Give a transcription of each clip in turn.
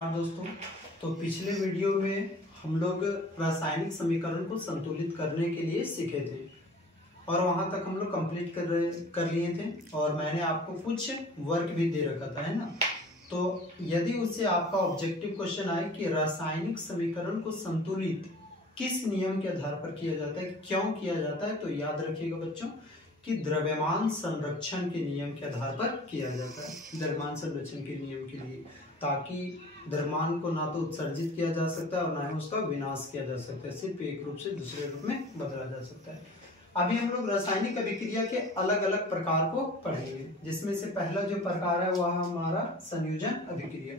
हाँ दोस्तों, तो पिछले वीडियो में हम लोग रासायनिक समीकरण को संतुलित करने के लिए सीखे थे और वहां तक हम लोग कंप्लीट कर लिए थे और मैंने आपको कुछ वर्क भी दे रखा था, है ना। तो यदि उससे आपका ऑब्जेक्टिव क्वेश्चन आए कि रासायनिक समीकरण को संतुलित किस नियम के आधार पर किया जाता है, क्यों किया जाता है, तो याद रखिएगा बच्चों कि द्रव्यमान संरक्षण के नियम के आधार पर किया जाता है। द्रव्यमान संरक्षण के नियम के लिए, ताकि द्रव्यमान को ना तो उत्सर्जित किया जा सकता है और ना ही उसका विनाश किया जा सकता है, सिर्फ एक रूप से दूसरे रूप में बदला जा सकता है। अभी हम लोग रासायनिक अभिक्रिया के अलग अलग प्रकार को पढ़ेंगे, जिसमें से पहला जो प्रकार है वह हमारा संयोजन अभिक्रिया।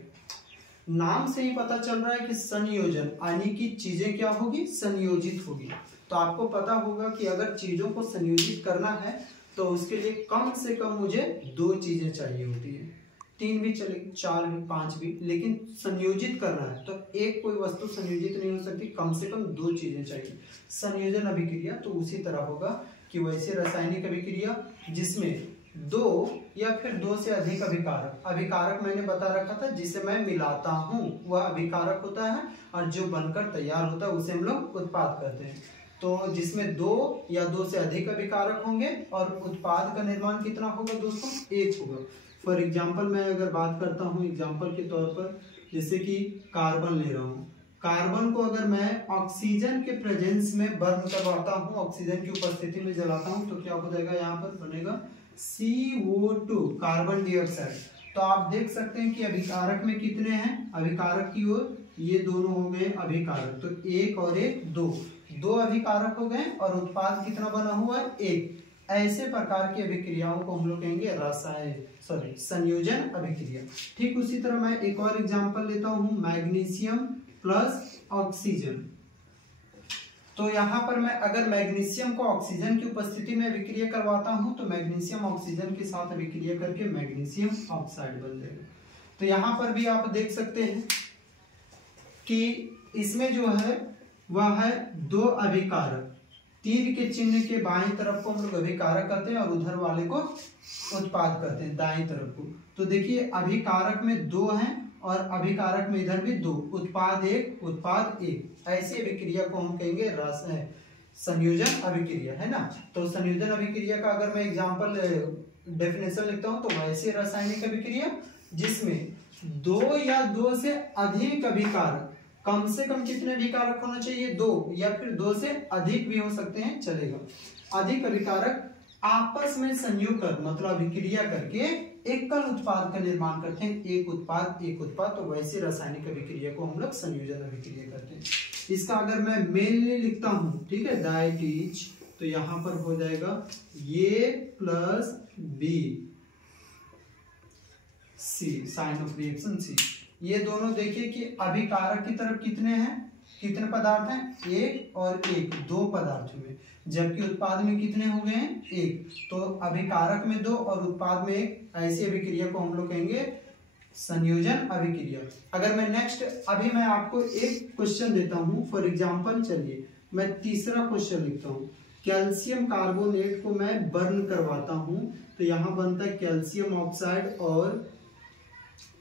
नाम से ही पता चल रहा है कि संयोजन यानी कि चीजें क्या होगी, संयोजित होगी। तो आपको पता होगा कि अगर चीजों को संयोजित करना है तो उसके लिए कम से कम मुझे दो चीजें चाहिए होती है, तीन भी चलेगी, चार भी, पांच भी, लेकिन संयोजित करना है तो एक कोई वस्तु संयोजित नहीं हो सकती, कम से कम दो चीजें चाहिए। संयोजन अभिक्रिया तो उसी तरह होगा कि वैसे रासायनिक अभिक्रिया जिसमें दो या फिर दो से अधिक अभिकारक, अभिकारक मैंने बता रखा था जिसे मैं मिलाता हूं वह अभिकारक होता है, और जो बनकर तैयार होता है उसे हम लोग उत्पाद कहते हैं। तो जिसमें दो या दो से अधिक अभिकारक होंगे और उत्पाद का निर्माण कितना होगा दोस्तों, एक होगा। फॉर एग्जाम्पल मैं अगर बात करता हूँ एग्जाम्पल के तौर पर, जैसे कि कार्बन ले रहा हूँ, कार्बन को अगर मैं ऑक्सीजन के प्रेजेंस में बर्न करवाता हूँ, ऑक्सीजन की उपस्थिति में जलाता हूँ, तो क्या हो जाएगा, यहाँ पर बनेगा CO2 कार्बन डाइऑक्साइड। तो आप देख सकते हैं कि अभिकारक में कितने हैं, अभिकारक की ओर ये दोनों हो गए अभिकारक, तो एक और एक दो अभिकारक हो गए और उत्पाद कितना बना हुआ है, एक। ऐसे प्रकार की अभिक्रियाओं को हम लोग कहेंगे संयोजन अभिक्रिया। ठीक उसी तरह मैं एक और एग्जांपल लेता हूं, मैग्नीशियम प्लस ऑक्सीजन। तो यहाँ पर मैं अगर मैग्नीशियम को ऑक्सीजन की उपस्थिति में अभिक्रिया करवाता हूं तो मैग्नीशियम ऑक्सीजन के साथ अभिक्रिया करके मैग्नीशियम ऑक्साइड बन जाएगा। तो यहाँ पर भी आप देख सकते हैं कि इसमें जो है वह है दो अभिकारक, तीर के चिन्ह के बाईं तरफ को हम लोग अभिकारक करते हैं और उधर वाले को उत्पाद करते हैं दाईं तरफ को। तो देखिए अभिकारक में दो हैं और अभिकारक में इधर भी दो, उत्पाद एक। ऐसी अभिक्रिया को हम कहेंगे संयोजन अभिक्रिया, है ना। तो संयोजन अभिक्रिया का अगर मैं एग्जांपल डेफिनेशन लिखता हूं तो वैसे रासायनिक अभिक्रिया जिसमें दो या दो से अधिक अभिकारक, कम से कम कितने अभिकारक होना चाहिए, दो, या फिर दो से अधिक भी हो सकते हैं, चलेगा। अधिक अभिकारक आपस में संयोग कर मतलब अभिक्रिया करके एकल उत्पाद का निर्माण करते हैं, एक उत्पाद। तो वैसे रासायनिक अभिक्रिया को हम लोग संयोजन अभिक्रिया करते हैं। इसका अगर मैं मेनली लिखता हूं, ठीक है, दैट इज, तो यहां पर हो जाएगा A plus B C, sign of reaction C। ये दोनों देखिए कि अभिकारक की तरफ कितने हैं, कितने पदार्थ हैं, एक और एक, दो पदार्थों में, जबकि उत्पाद में कितने हो गए हैं, एक। तो अभिकारक में दो और उत्पाद में एक, ऐसी अभिक्रिया को हम लोग कहेंगे संयोजन अभिक्रिया। अगर मैं नेक्स्ट अभी मैं आपको एक क्वेश्चन देता हूं, फॉर एग्जांपल चलिए मैं तीसरा क्वेश्चन लिखता हूं, कैल्शियम कार्बोनेट को मैं बर्न करवाता हूं तो यहां बनता है कैल्शियम ऑक्साइड और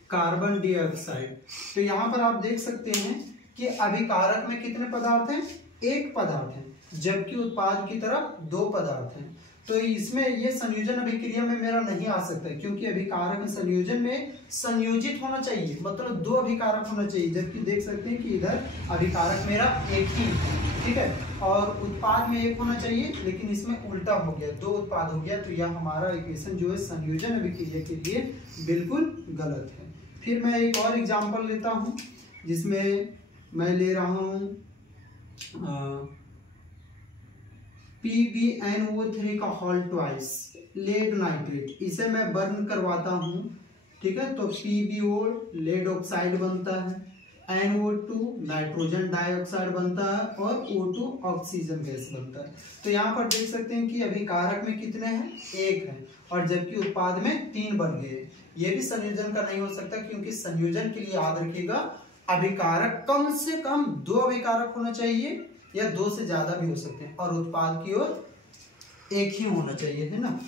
कार्बन डाइऑक्साइड। तो यहाँ पर आप देख सकते हैं कि अभिकारक में कितने पदार्थ हैं, एक पदार्थ है, जबकि उत्पाद की तरफ दो पदार्थ हैं। तो इसमें ये संयोजन अभिक्रिया में मेरा नहीं आ सकता है, क्योंकि अभिकारक संयोजन में संयोजित होना चाहिए, मतलब दो अभिकारक होना चाहिए, जबकि देख सकते हैं कि इधर अभिकारक मेरा एक ही, ठीक है, और उत्पाद में एक होना चाहिए, लेकिन इसमें उल्टा हो गया, दो उत्पाद हो गया। तो यह हमारा इक्वेशन जो है संयोजन अभिक्रिया के लिए बिल्कुल गलत है। फिर मैं एक और एग्जांपल लेता हूं जिसमें मैं ले रहा हूं PbNO3 का होल ट्वाइस लेड नाइट्रेट, इसे मैं बर्न करवाता हूं, ठीक है। तो PbO लेड ऑक्साइड बनता है, NO2 नाइट्रोजन डाइऑक्साइड बनता है और O2 ऑक्सीजन गैस बनता है। तो यहाँ पर देख सकते हैं कि अभिकारक में कितने हैं, एक है, और जबकि उत्पाद में तीन बन गए। ये भी संयोजन का नहीं हो सकता, क्योंकि संयोजन के लिए याद रखिएगा अभिकारक कम से कम दो अभिकारक होना चाहिए या दो से ज्यादा भी हो सकते हैं, और उत्पाद की ओर एक ही होना चाहिए, है ना।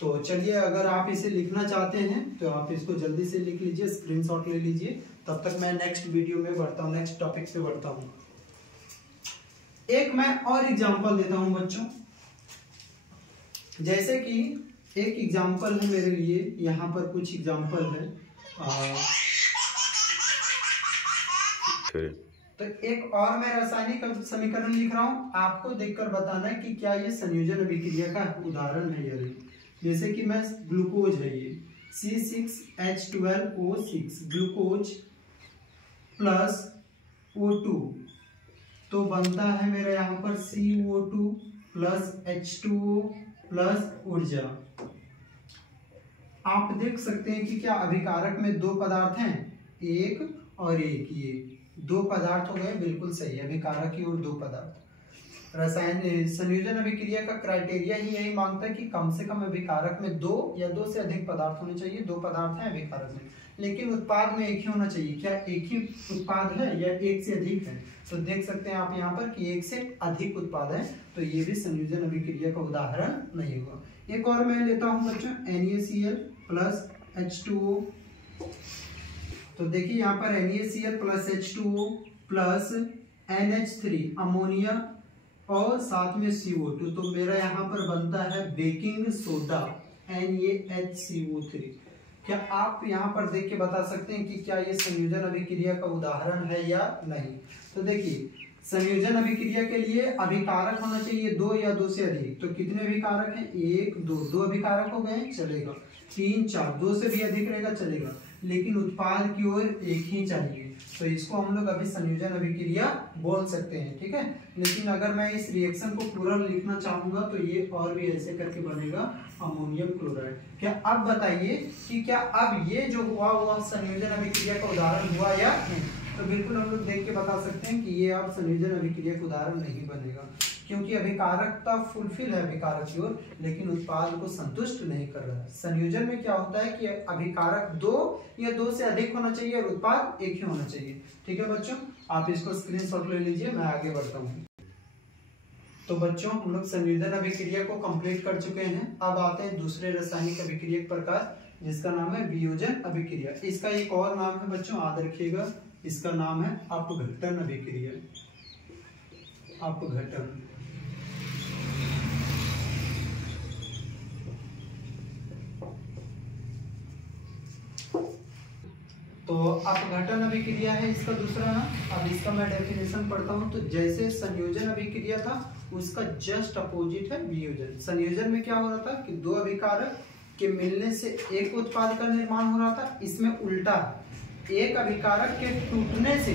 तो चलिए अगर आप इसे लिखना चाहते हैं तो आप इसको जल्दी से लिख लीजिए, स्क्रीनशॉट ले लीजिए। तब तक मैं नेक्स्ट वीडियो में बढ़ता हूँ, नेक्स्ट टॉपिक पे बढ़ता हूँ। एक मैं और एग्जांपल देता हूँ बच्चों, जैसे कि एक एग्जांपल है मेरे लिए, यहाँ पर कुछ एग्जांपल है। तो एक और मैं रासायनिक समीकरण लिख रहा हूँ, आपको देखकर बताना है कि क्या ये संयोजन अभिक्रिया का उदाहरण है या नहीं। जैसे कि मैं ग्लूकोज है ये C6H12O6 ग्लूकोज प्लस O2, तो बनता है मेरा यहाँ पर CO2 प्लस H2O प्लस ऊर्जा। आप देख सकते हैं कि क्या अभिकारक में दो पदार्थ हैं, एक और एक, ये दो पदार्थ हो गए, बिल्कुल सही, अभिकारक की ओर दो पदार्थ। रसायन संयोजन अभिक्रिया का क्राइटेरिया ही यही मांगता है कि कम से कम अभिकारक में दो या दो से अधिक पदार्थ होने चाहिए। दो पदार्थ हैं अभिकारक में, लेकिन उत्पाद में एक ही होना चाहिए। क्या एक ही उत्पाद है या एक से अधिक है? तो देख सकते हैं आप यहाँ पर कि एक से अधिक उत्पाद है, तो ये भी संयोजन अभिक्रिया का उदाहरण नहीं होगा। एक और मैं लेता हूँ बच्चों NaCl प्लस H2O। तो देखिए यहाँ पर NaCl plus H2O plus NH3 ammonia और साथ में CO2, तो मेरा यहाँ पर बनता है बेकिंग सोडा NaHCO3। क्या आप यहाँ पर देख के बता सकते हैं कि क्या ये संयोजन अभिक्रिया का उदाहरण है या नहीं? तो देखिए संयोजन अभिक्रिया के लिए अभिकारक होना चाहिए दो या दो से अधिक। तो कितने अभिकारक हैं? एक, दो, दो अभिकारक हो गए, चलेगा। तीन, चार, दो से भी अधिक रहेगा, चलेगा, लेकिन उत्पाद की ओर एक ही चाहिए, तो इसको हम लोग अभी संयोजन अभिक्रिया बोल सकते हैं, ठीक है। लेकिन अगर मैं इस रिएक्शन को प्लूरल लिखना चाहूंगा तो ये और भी ऐसे करके बनेगा अमोनियम क्लोराइड। क्या अब बताइए कि क्या अब ये जो हुआ वह संयोजन अभिक्रिया का उदाहरण हुआ या नहीं? तो बिल्कुल हम लोग देख के बता सकते हैं कि ये अब संयोजन अभिक्रिया का उदाहरण नहीं बनेगा, क्योंकि अभिकारकता फुलफिल है अभिकारक की ओर, लेकिन उत्पाद को संतुष्ट नहीं कर रहा है। संयोजन में क्या होता है कि अभिकारक दो या दो से अधिक होना चाहिए और उत्पाद एक ही होना चाहिए, ठीक है बच्चों। आप इसको स्क्रीनशॉट ले लीजिए, मैं आगे बढ़ता हूँ। तो बच्चों हम लोग संयोजन अभिक्रिया को कंप्लीट कर चुके हैं। अब आते हैं दूसरे रासायनिक अभिक्रिया प्रकार, जिसका नाम है वियोजन अभिक्रिया। इसका एक और नाम है बच्चों, याद रखिएगा, इसका नाम है अपघटन अभिक्रिया। अपघटन। तो अपघटन अभिक्रिया है इसका दूसरा नाम। अब इसका मैं डेफिनेशन पढ़ता हूं। तो जैसे संयोजन अभिक्रिया था उसका जस्ट अपोजिट है वियोजन। संयोजन में क्या हो रहा था कि दो अभिकारक के मिलने से एक उत्पाद का निर्माण हो रहा था। इसमें उल्टा, एक अभिकारक के टूटने से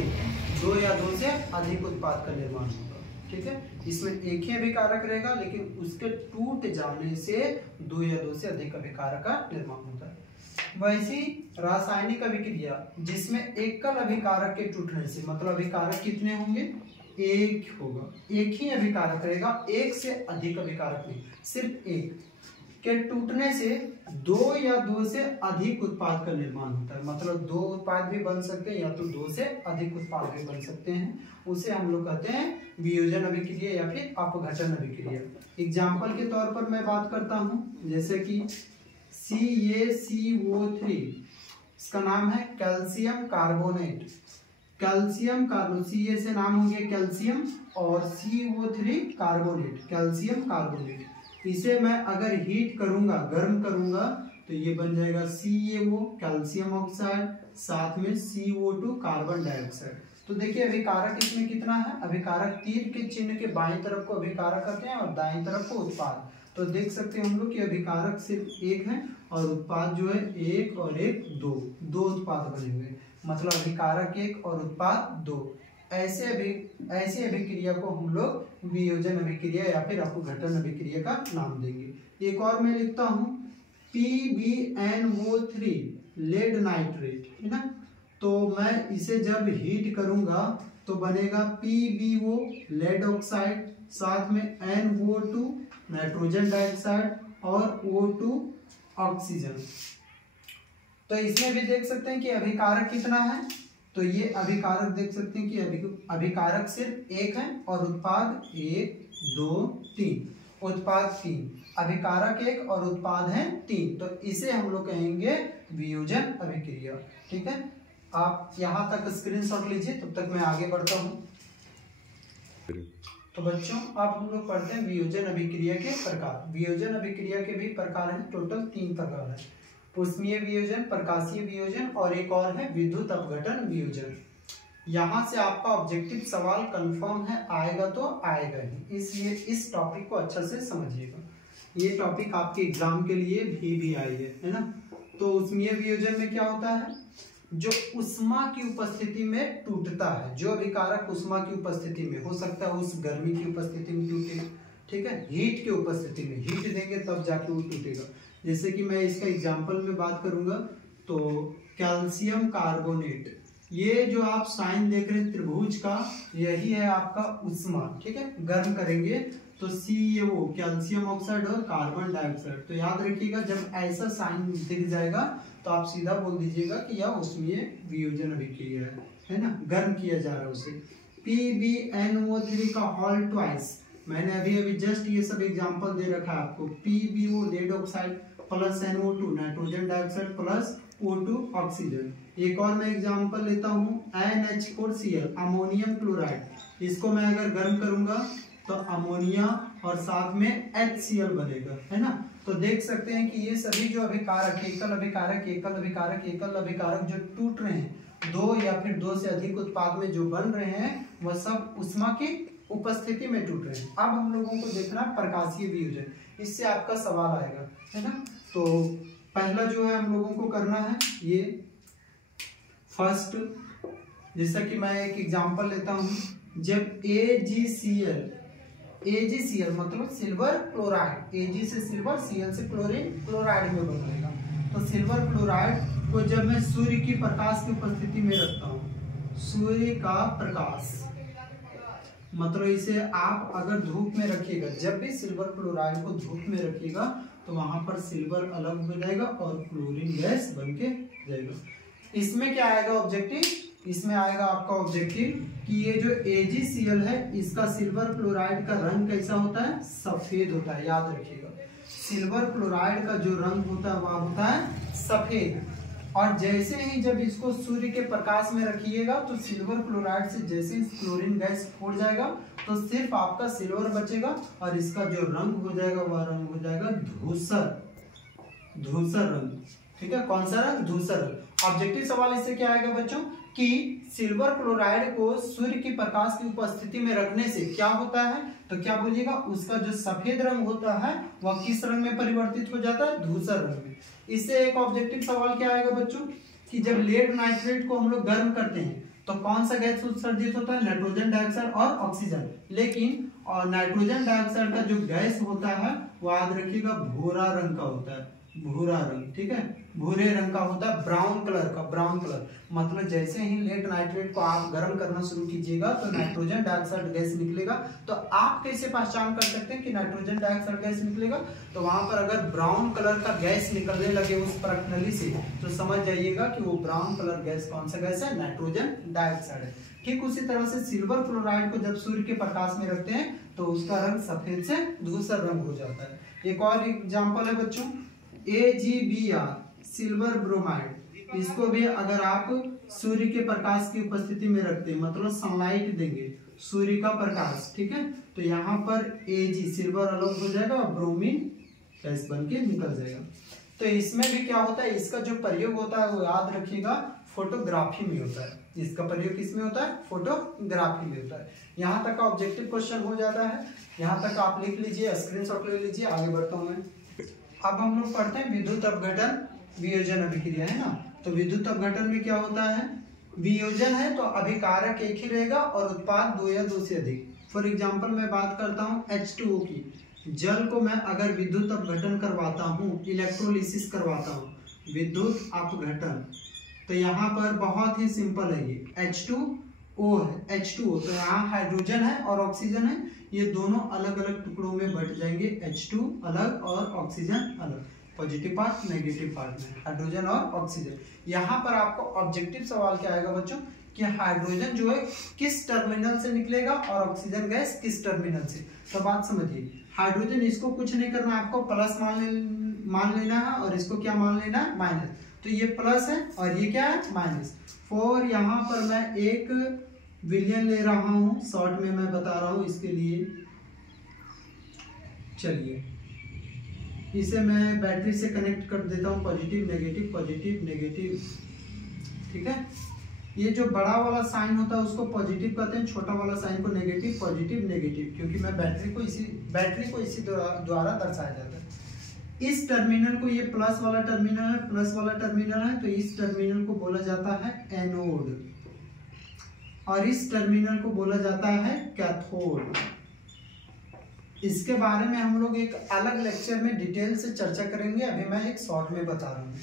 दो या दो से अधिक उत्पाद का निर्माण होगा, ठीक है। इसमें एक ही अभिकारक रहेगा, लेकिन उसके टूट जाने से दो या दो से अधिक अभिकारक का निर्माण होता है। वैसी रासायनिक अभिक्रिया जिसमें एकल अभिकारक के टूटने से, मतलब अभिकारक कितने होंगे? एक होगा, एक ही अभिकारक रहेगा, एक से अधिक अभिकारक नहीं, सिर्फ एक के टूटने से दो या दो से अधिक उत्पाद का निर्माण होता है। मतलब दो उत्पाद भी बन सकते हैं या तो दो से अधिक उत्पाद भी बन सकते हैं, उसे हम लोग कहते हैं वियोजन अभिक्रिया या फिर अपघटन अभिक्रिया। एग्जाम्पल के तौर पर मैं बात करता हूं, जैसे कि CaCO3, इसका नाम है calcium carbonate. Calcium carbonate, Ca से नाम हो गया कैल्शियम और CO3 कार्बोनेट, कैल्शियम कार्बोनेट। इसे मैं अगर हीट करूंगा, गर्म करूंगा, तो ये बन जाएगा CaO कैल्शियम ऑक्साइड, साथ में CO2 कार्बन डाइऑक्साइड। तो देखिए अभिकारक इसमें कितना है? अभिकारक तीर के चिन्ह के बाईं तरफ को अभिकारक कहते हैं और दाईं तरफ को उत्पाद। तो देख सकते हैं हम लोग कि अभिकारक सिर्फ एक है और उत्पाद जो है एक और एक दो उत्पाद बने हुए, मतलब अभिकारक एक और उत्पाद दो। ऐसे अभिक्रिया को हम लोग वियोजन अभिक्रिया या फिर अपघटन अभिक्रिया का नाम देंगे। एक और मैं लिखता हूँ PbNO3 लेड नाइट्रेट, है ना। तो मैं इसे जब हीट करूंगा तो बनेगा PbO लेड ऑक्साइड, साथ में NO2 नाइट्रोजन डाइऑक्साइड और O2 ऑक्सीजन। तो इसमें भी देख सकते हैं कि अभिकारक कितना है। तो ये अभिकारक देख सकते हैं कि अभिकारक सिर्फ एक है और उत्पाद एक, दो, तीन, उत्पाद तीन, अभिकारक एक और उत्पाद है तीन। तो इसे हम लोग कहेंगे वियोजन अभिक्रिया, ठीक है। आप यहाँ तक स्क्रीनशॉट लीजिए, तब तक मैं आगे बढ़ता हूँ। तो बच्चों अब हम लोग पढ़ते हैं वियोजन अभिक्रिया के प्रकार। वियोजन अभिक्रिया के भी प्रकार हैं, टोटल 3 प्रकार है। ऊष्मीय वियोजन, प्रकाशीय वियोजन और एक और है विद्युत अपघटन वियोजन। यहाँ से आपका ऑब्जेक्टिव सवाल कंफर्म है, आएगा तो आएगा ही, इसलिए इस टॉपिक को अच्छा से समझिएगा। ये टॉपिक आपके एग्जाम के लिए भी आई है ना। तो ऊष्मीय वियोजन में क्या होता है, जो उष्मा की उपस्थिति में टूटता है, जो अभिकारक उष्मा की उपस्थिति में, हो सकता है उस गर्मी की उपस्थिति में टूटे, ठीक है, हीट की उपस्थिति में, हीट देंगे तब जाके वो टूटेगा। जैसे कि मैं इसका एग्जांपल में बात करूंगा तो कैल्शियम कार्बोनेट, ये जो आप साइन देख रहे हैं त्रिभुज का, यही है आपका उष्मा, ठीक है। गर्म करेंगे तो CaO कैल्शियम ऑक्साइड और कार्बन डाइऑक्साइड। तो याद रखिएगा जब ऐसा साइन दिख जाएगा तो आप सीधा बोल दीजिएगा कि यह ऊष्मीय वियोजन अभिक्रिया है ना, गर्म किया जा रहा है उसे। PbNO3 का होल ट्वाइस, मैंने अभी जस्ट ये सब एग्जांपल दे रखा है आपको। PbO lead oxide plus NO2 nitrogen dioxide plus O2 oxygen. एक और मैं एग्जांपल लेता हूँ NH4Cl अमोनियम क्लोराइड। इसको मैं अगर गर्म करूंगा तो अमोनिया और साथ में HCl बनेगा, है ना। तो देख सकते हैं कि ये सभी जो अभिकारक, एकल अभिकारक, एकल अभिकारक, एकल अभिकारक जो टूट रहे हैं, 2 या फिर 2 से अधिक उत्पाद में जो बन रहे हैं, वह सब उष्मा की उपस्थिति में टूट रहे हैं। अब हम लोगों को देखना प्रकाशीय वियोजन, इससे आपका सवाल आएगा, है ना। तो पहला जो है हम लोगों को करना है ये फर्स्ट, जैसा कि मैं एक एग्जांपल लेता हूं, जब AgCl मतलब सिल्वर क्लोराइड, Ag से सिल्वर, Cl से क्लोरीन, क्लोराइड में बदलेगा। तो सिल्वर क्लोराइड को जब मैं सूर्य की प्रकाश की उपस्थिति में रखता हूँ, सूर्य का प्रकाश मतलब इसे आप अगर धूप में रखिएगा, जब भी सिल्वर क्लोराइड को धूप में रखिएगा तो वहां पर सिल्वर अलग हो जाएगा और क्लोरीन गैस बन के जाएगा। इसमें क्या आएगा ऑब्जेक्टिव, इसमें आएगा आपका ऑब्जेक्टिव कि ये जो AgCl है, इसका सिल्वर क्लोराइड का रंग कैसा होता है, सफेद होता है। याद रखिएगा सिल्वर क्लोराइड का जो रंग होता है वह होता है सफेद। और जैसे ही जब इसको सूर्य के प्रकाश में रखिएगा तो सिल्वर क्लोराइड से जैसे ही क्लोरीन गैस फूट जाएगा तो सिर्फ आपका सिल्वर बचेगा और इसका जो रंग हो जाएगा वह रंग हो जाएगा धूसर, धूसर रंग, ठीक है। कौन सा रंग, धूसर रंग। ऑब्जेक्टिव सवाल इससे क्या आएगा बच्चों कि सिल्वर क्लोराइड को सूर्य की प्रकाश की उपस्थिति में रखने से क्या होता है, तो क्या बोलिएगा, उसका जो सफेद रंग होता है वह किस रंग में परिवर्तित हो जाता है, धूसर रंग में। इससे एक ऑब्जेक्टिव सवाल क्या आएगा बच्चों कि जब लेड नाइट्रेट को हम लोग गर्म करते हैं तो कौन सा गैस उत्सर्जित होता है, नाइट्रोजन डाइऑक्साइड और ऑक्सीजन। लेकिन और नाइट्रोजन डाइऑक्साइड का जो गैस होता है वो याद रखिएगा भूरा रंग का होता है, भूरा रंग, ठीक है, भूरे रंग का होता है, ब्राउन कलर का, ब्राउन कलर। मतलब जैसे ही लेड नाइट्रेट को आप गर्म करना शुरू कीजिएगा तो नाइट्रोजन डाइऑक्साइड गैस निकलेगा। तो आप कैसे पहचान कर सकते हैं कि नाइट्रोजन डाइऑक्साइड गैस निकलेगा, तो वहां पर अगर ब्राउन कलर का गैस निकलने लगे उस परत से तो समझ जाइएगा कि वो ब्राउन कलर गैस कौन सा गैस है, नाइट्रोजन डाइऑक्साइड है। ठीक उसी तरह से सिल्वर क्लोराइड को जब सूर्य के प्रकाश में रखते हैं तो उसका रंग सफेद से धूसर रंग हो जाता है। एक और एग्जांपल है बच्चों AgBr सिल्वर ब्रोमाइड। इसको भी अगर आप सूर्य के प्रकाश की उपस्थिति में रखते हैं, मतलब सनलाइट देंगे, सूर्य का प्रकाश, ठीक है, तो यहाँ पर Ag सिल्वर अलग हो जाएगा और ब्रोमीन गैस बन के निकल जाएगा। तो इसमें भी क्या होता है, इसका जो प्रयोग होता है वो याद रखिएगा फोटोग्राफी में होता है। इसका प्रयोग किसमें होता है, फोटोग्राफी में होता है। यहाँ तक का ऑब्जेक्टिव क्वेश्चन हो जाता है, यहाँ तक आप लिख लीजिए, स्क्रीनशॉट ले लीजिए, आगे बढ़ता हूँ मैं। अब हम लोग पढ़ते हैं विद्युत अपघटन वियोजन अभिक्रिया, है ना। तो विद्युत अपघटन में क्या होता है, वियोजन है तो अभिकारक एक ही रहेगा और उत्पाद 2 या 2 से अधिक। फॉर एग्जांपल मैं बात करता हूँ H2O की। जल को मैं अगर विद्युत अपघटन करवाता हूँ, इलेक्ट्रोलिसिस करवाता हूँ, विद्युत अपघटन, तो यहाँ पर बहुत ही सिंपल है, ये H2O है, H2O, तो यहाँ हाइड्रोजन है और ऑक्सीजन है, ये दोनों अलग अलग टुकड़ों में बट जाएंगे, H2 अलग और ऑक्सीजन अलग, पॉजिटिव पार्ट नेगेटिव पार्ट में, हाइड्रोजन और ऑक्सीजन। यहाँ पर आपको ऑब्जेक्टिव सवाल क्या आएगा बच्चों कि हाइड्रोजन जो है किस टर्मिनल से निकलेगा और ऑक्सीजन गैस किस टर्मिनल से। तो बात समझिए, हाइड्रोजन इसको कुछ नहीं करना, आपको प्लस मान लेना है और इसको क्या मान लेना है, माइनस। तो ये प्लस है और ये क्या है, माइनस। 4 यहाँ पर मैं 1 विलियन ले रहा हूँ, शॉर्ट में मैं बता रहा हूँ इसके लिए। चलिए इसे मैं बैटरी से कनेक्ट कर देता हूँ, पॉजिटिव नेगेटिव पॉजिटिव नेगेटिव, ठीक है। ये जो बड़ा वाला साइन होता है उसको पॉजिटिव कहते हैं, छोटा वाला साइन को नेगेटिव पॉजिटिव नेगेटिव, क्योंकि मैं बैटरी को इसी द्वारा दर्शाया जाता है। इस टर्मिनल को, ये प्लस वाला टर्मिनल है, प्लस वाला टर्मिनल है, तो इस टर्मिनल को बोला जाता है एनोड और इस टर्मिनल को बोला जाता है कैथोड। इसके बारे में हम लोग एक अलग लेक्चर में डिटेल से चर्चा करेंगे, अभी मैं एक शॉर्ट में बता रहा हूँ।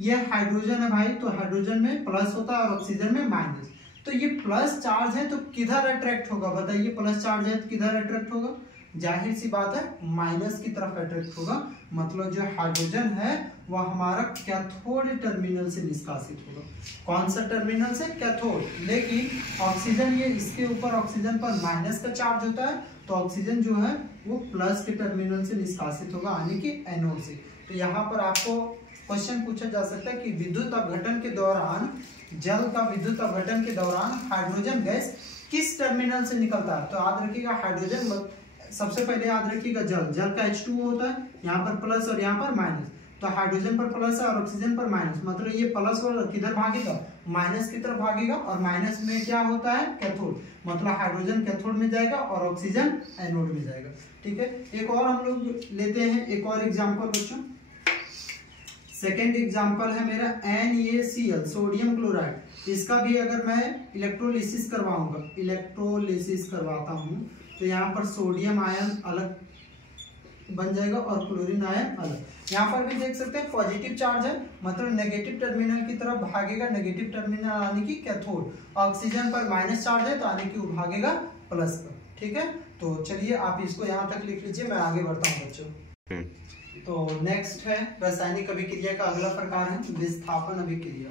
ये हाइड्रोजन है भाई, तो हाइड्रोजन में प्लस होता है और ऑक्सीजन में माइनस। तो ये प्लस चार्ज है तो किधर अट्रैक्ट होगा बताइए, प्लस चार्ज है तो किधर अट्रैक्ट होगा, जाहिर सी बात है माइनस की तरफ अट्रैक्ट होगा। मतलब जो हाइड्रोजन है वह हमारा कैथोड टर्मिनल से निष्कासित होगा। कौन सा टर्मिनल से, कैथोड। लेकिन ऑक्सीजन, ये इसके ऊपर ऑक्सीजन पर माइनस का चार्ज होता है, तो ऑक्सीजन जो है वो प्लस के टर्मिनल से निष्कासित होगा, यानी कि एनोड से। तो यहाँ पर आपको क्वेश्चन पूछा जा सकता है कि विद्युत अपघटन के दौरान, जल का विद्युत अपघटन के दौरान हाइड्रोजन गैस किस टर्मिनल से निकलता है। तो याद रखिएगा हाइड्रोजन, सबसे पहले याद रखिएगा जल का H2O होता है, यहाँ पर प्लस और यहाँ पर माइनस। तो हाइड्रोजन पर प्लस है और ऑक्सीजन पर माइनस, मतलब ये प्लस वाला किधर भागेगा, माइनस की तरफ भागेगा। और माइनस में क्या होता है, कैथोड, मतलब हाइड्रोजन कैथोड में जाएगा और ऑक्सीजन एनोड में जाएगा, ठीक है। एक और हम लोग लेते हैं, एक और एग्जाम्पल बच्चों। सेकेंड एग्जाम्पल है मेरा NaCl, सोडियम क्लोराइड। इसका भी अगर मैं इलेक्ट्रोलिसिस करवाऊंगा, इलेक्ट्रोलिसिस करवाता हूँ, तो यहाँ पर सोडियम आयन अलग बन जाएगा और क्लोरीन आयन अलग। यहाँ पर भी देख सकते हैं पॉजिटिव चार्ज है, मतलब नेगेटिव टर्मिनल की तरफ भागेगा, नेगेटिव टर्मिनल यानी कि कैथोड। ऑक्सीजन पर माइनस चार्ज है तो यानी कि वो भागेगा प्लस पर, ठीक है। तो चलिए आप इसको यहाँ तक लिख लीजिए, मैं आगे बढ़ता हूँ बच्चों। तो नेक्स्ट है रासायनिक अभिक्रिया का अगला प्रकार है विस्थापन अभिक्रिया।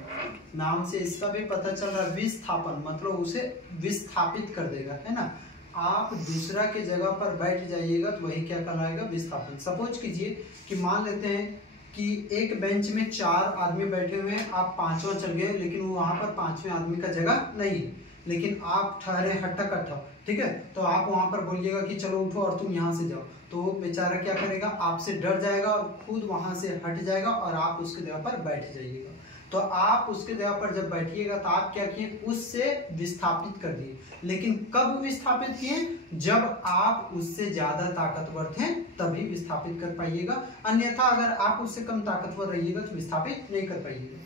नाम से इसका भी पता चल रहा है, विस्थापन मतलब उसे विस्थापित कर देगा, है ना। आप दूसरा के जगह पर बैठ जाइएगा तो वही क्या कहलाएगा, विस्थापन। सपोज कीजिए कि मान लेते हैं कि एक बेंच में 4 आदमी बैठे हुए हैं, आप 5वां चल गए, लेकिन वहां पर 5वें आदमी का जगह नहीं है, लेकिन आप ठहरे हट्टा कट्टा, ठीक है। तो आप वहां पर बोलिएगा कि चलो उठो और तुम यहाँ से जाओ, तो बेचारा क्या करेगा, आपसे डर जाएगा और खुद वहां से हट जाएगा और आप उसके जगह पर बैठ जाइएगा। तो आप उसके जगह पर जब बैठिएगा तो आप क्या किए, उससे विस्थापित कर दिए। लेकिन कब विस्थापित किए, जब आप उससे ज्यादा ताकतवर थे तभी विस्थापित कर पाइएगा, अन्यथा अगर आप उससे कम ताकतवर रहिएगा तो विस्थापित नहीं कर पाइएगा।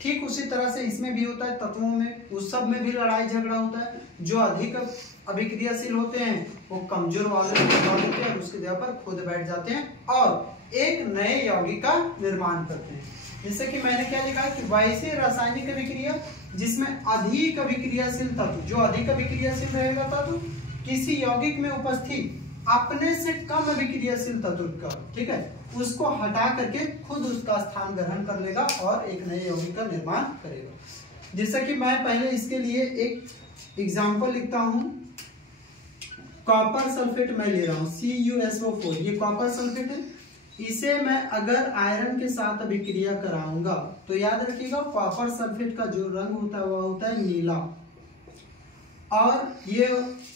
ठीक उसी तरह से इसमें भी होता है, तत्वों में, उस सब में भी लड़ाई झगड़ा होता है। जो अधिक अभिक्रियाशील होते हैं वो कमजोर वाले होते हैं, उसके जगह पर खुद बैठ जाते हैं और एक नए यौगिक का निर्माण करते हैं। जैसे कि मैंने क्या लिखा है कि वैसे रासायनिक अभिक्रिया जिसमें अधिक अभिक्रियाशील तत्व, जो अधिक अभिक्रियाशील रहेगा तत्व किसी यौगिक में उपस्थित अपने से कम अभिक्रियाशील तत्व का, ठीक है, उसको हटा करके खुद उसका स्थान ग्रहण कर लेगा और एक नए यौगिक का निर्माण करेगा। जैसा कि मैं पहले इसके लिए एक एग्जाम्पल लिखता हूं, कॉपर सल्फेट मैं ले रहा हूं CuSO4, ये कॉपर सल्फेट है। इसे मैं अगर आयरन के साथ अभिक्रिया कराऊंगा तो याद रखिएगा कॉपर सल्फेट का जो रंग होता है वह होता है नीला, और ये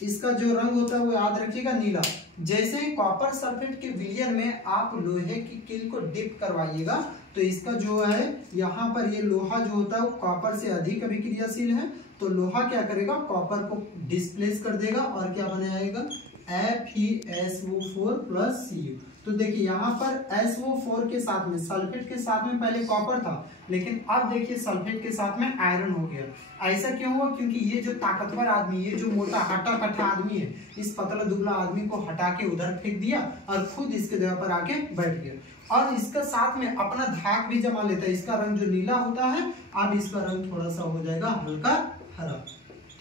इसका जो रंग होता है वो याद रखिएगा नीला। जैसे ही कॉपर सल्फेट के विलयन में आप लोहे की कील को डिप करवाइएगा तो इसका जो है यहाँ पर ये लोहा जो होता है वो कॉपर से अधिक अभिक्रियाशील है, तो लोहा क्या करेगा, कॉपर को डिस्प्लेस कर देगा और क्या बनाएगा, FeSO4 प्लस Cu। तो देखिए यहाँ पर SO4 के साथ में, सल्फेट के साथ में पहले कॉपर था, लेकिन अब देखिए सल्फेट के साथ में आयरन हो गया। ऐसा क्यों हुआ, क्योंकि ये जो ताकतवर आदमी, ये जो मोटा हट्टा कट्टा आदमी है, इस पतला दुबला आदमी को हटा के उधर फेंक दिया और खुद इसके जगह पर आके बैठ गया, और इसका साथ में अपना धाक भी जमा लेता है। इसका रंग जो नीला होता है अब इसका रंग थोड़ा सा हो जाएगा हल्का हरा,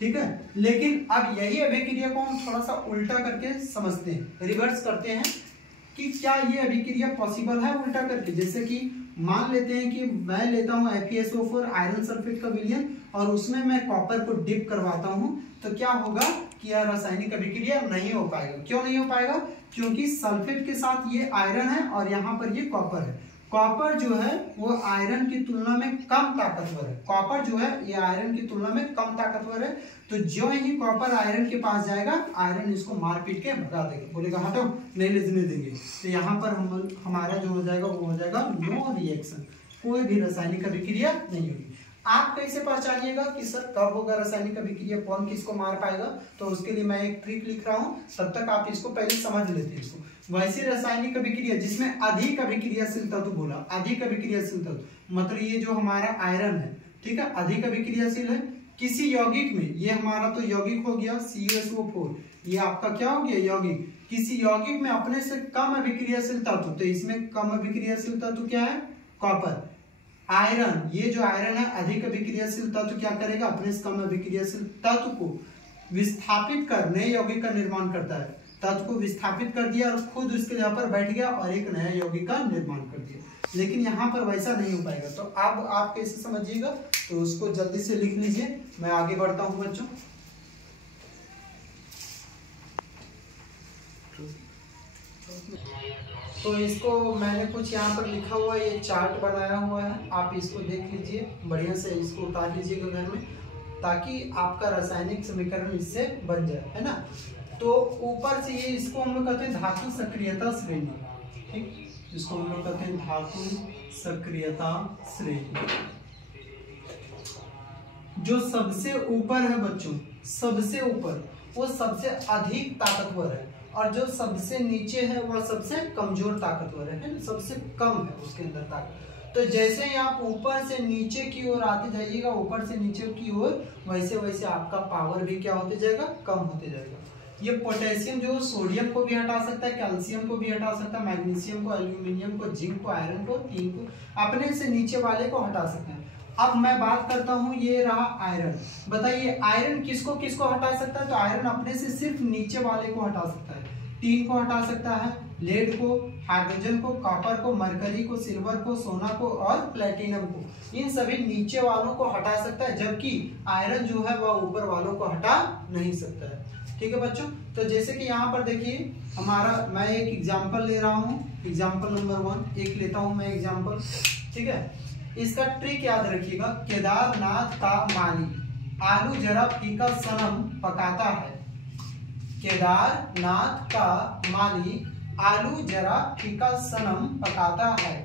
ठीक है। लेकिन अब यही अभिक्रिया को हम थोड़ा सा उल्टा करके समझते हैं, रिवर्स करते हैं कि क्या ये अभिक्रिया पॉसिबल है उल्टा करके। जैसे कि मान लेते हैं कि मैं लेता हूं FeSO4 आयरन सल्फेट का विलयन और उसमें मैं कॉपर को डिप करवाता हूं, तो क्या होगा कि यह रासायनिक अभिक्रिया नहीं हो पाएगा। क्यों नहीं हो पाएगा, क्योंकि सल्फेट के साथ ये आयरन है और यहाँ पर ये कॉपर है, कॉपर जो है वो आयरन की तुलना में कम ताकतवर है। कॉपर जो है ये आयरन की तुलना में कम ताकतवर है। तो जो ही कॉपर आयरन के पास जाएगा, आयरन इसको मार पीट के भगा देगा, बोलेगा हटो, नहीं लेने देंगे। तो यहाँ पर हमारा जो हो जाएगा वो हो जाएगा नो रिएक्शन, कोई भी रासायनिक अभिक्रिया नहीं होगी। आप कैसे पहचानिएगा कि सर कब होगा रासायनिक अभिक्रिया, कौन किसको मार पाएगा? तो उसके लिए मैं एक ट्रिक लिख रहा हूँ, तब तक आप इसको पहले समझ लेते हैं इसको। वैसे रासायनिक अभिक्रिया जिसमें अधिक अभिक्रियाशील तत्व बोला, अधिक अभिक्रियाशील तत्व मतलब ये जो हमारा आयरन है, ठीक है, अधिक अभिक्रियाशील है किसी यौगिक में। ये हमारा तो यौगिक हो गया CuSO4, ये आपका क्या हो गया यौगिक। किसी यौगिक में अपने से कम अभिक्रियाशील तत्व, तो इसमें कम अभिक्रियाशील तत्व क्या है? कॉपर। आयरन, ये जो आयरन है अधिक अभिक्रियाशील तत्व क्या करेगा? अपने से कम अभिक्रियाशील तत्व को विस्थापित कर नए यौगिक का निर्माण करता है। तत्व को विस्थापित कर दिया और खुद उसके जगह पर बैठ गया और एक नया यौगिक का निर्माण कर दिया। लेकिन यहाँ पर वैसा नहीं हो पाएगा। तो अब आप कैसे समझिएगा, तो उसको जल्दी से लिख लीजिए, मैं आगे बढ़ता हूँ बच्चों। तो इसको मैंने कुछ यहाँ पर लिखा हुआ है, ये चार्ट बनाया हुआ है, आप इसको देख लीजिए, बढ़िया से इसको उतार लीजिएगा घर में, ताकि आपका रासायनिक समीकरण इससे बन जाए, है ना। तो ऊपर से ये इसको हम लोग कहते हैं धातु सक्रियता श्रेणी, ठीक, जिसको हम लोग कहते हैं धातु सक्रियता श्रेणी। जो सबसे ऊपर है बच्चों, सबसे ऊपर वो सबसे अधिक ताकतवर है, और जो सबसे नीचे है वह सबसे कमजोर ताकतवर है ना, सबसे कम है उसके अंदर ताकत। तो जैसे ही आप ऊपर से नीचे की ओर आते जाइएगा, ऊपर से नीचे की ओर, वैसे वैसे आपका पावर भी क्या होते जाएगा? कम होते जाएगा। ये पोटेशियम जो सोडियम को भी हटा सकता है, कैल्शियम को भी हटा सकता है, मैग्नीशियम को, एल्यूमिनियम को, जिंक को, आयरन को, टीन को, अपने से नीचे वाले को हटा सकते हैं। अब मैं बात करता हूं, ये रहा आयरन। बताइए आयरन किसको किसको हटा सकता है? तो आयरन अपने से सिर्फ नीचे वाले को हटा सकता है, टीन को हटा सकता है, लेड को, हाइड्रोजन को, कॉपर को, मरकरी को, सिल्वर को, सोना को और प्लेटिनम को, इन सभी नीचे वालों को हटा सकता है, जबकि आयरन जो है वह ऊपर वालों को हटा नहीं सकता है। ठीक है बच्चों, तो जैसे कि यहाँ पर देखिए हमारा, मैं एक एग्जांपल ले रहा हूँ, एग्जांपल नंबर 1 एक लेता हूँ मैं एग्जांपल, ठीक है। इसका ट्रिक याद रखिएगा, केदारनाथ का माली आलू जरा फीका सनम पकाता है। केदारनाथ का माली आलू जरा फीका सनम पकाता है,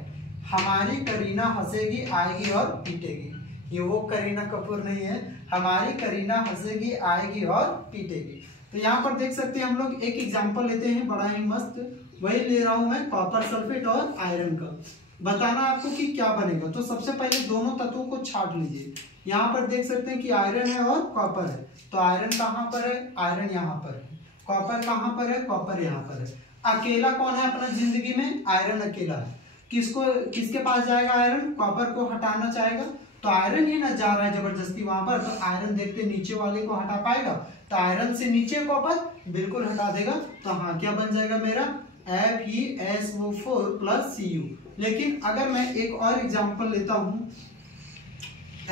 हमारी करीना हंसेगी आएगी और पीटेगी। ये वो करीना कपूर नहीं है, हमारी करीना हंसेगी आएगी और पीटेगी। तो यहाँ पर देख सकते हैं हम लोग एक एग्जांपल लेते हैं बड़ा ही मस्त, वही ले रहा हूं मैं, कॉपर सल्फेट और आयरन का। बताना आपको कि क्या बनेगा। तो सबसे पहले दोनों तत्वों को छाट लीजिए। यहाँ पर देख सकते हैं कि आयरन है और कॉपर है, तो आयरन कहाँ पर है? आयरन यहाँ पर है। कॉपर कहाँ पर है? कॉपर यहाँ पर है। अकेला कौन है अपना जिंदगी में? आयरन अकेला है। किसके पास जाएगा आयरन? कॉपर को हटाना चाहेगा, तो आयरन ही ना जा रहा है जबरदस्ती वहां पर, तो आयरन देखते नीचे वाले को हटा पाएगा, तो आयरन से नीचे कॉपर बिल्कुल हटा देगा। तो हाँ, क्या बन जाएगा मेरा? FeSO4 + Cu। लेकिन अगर मैं एक और एग्जांपल लेता हूं,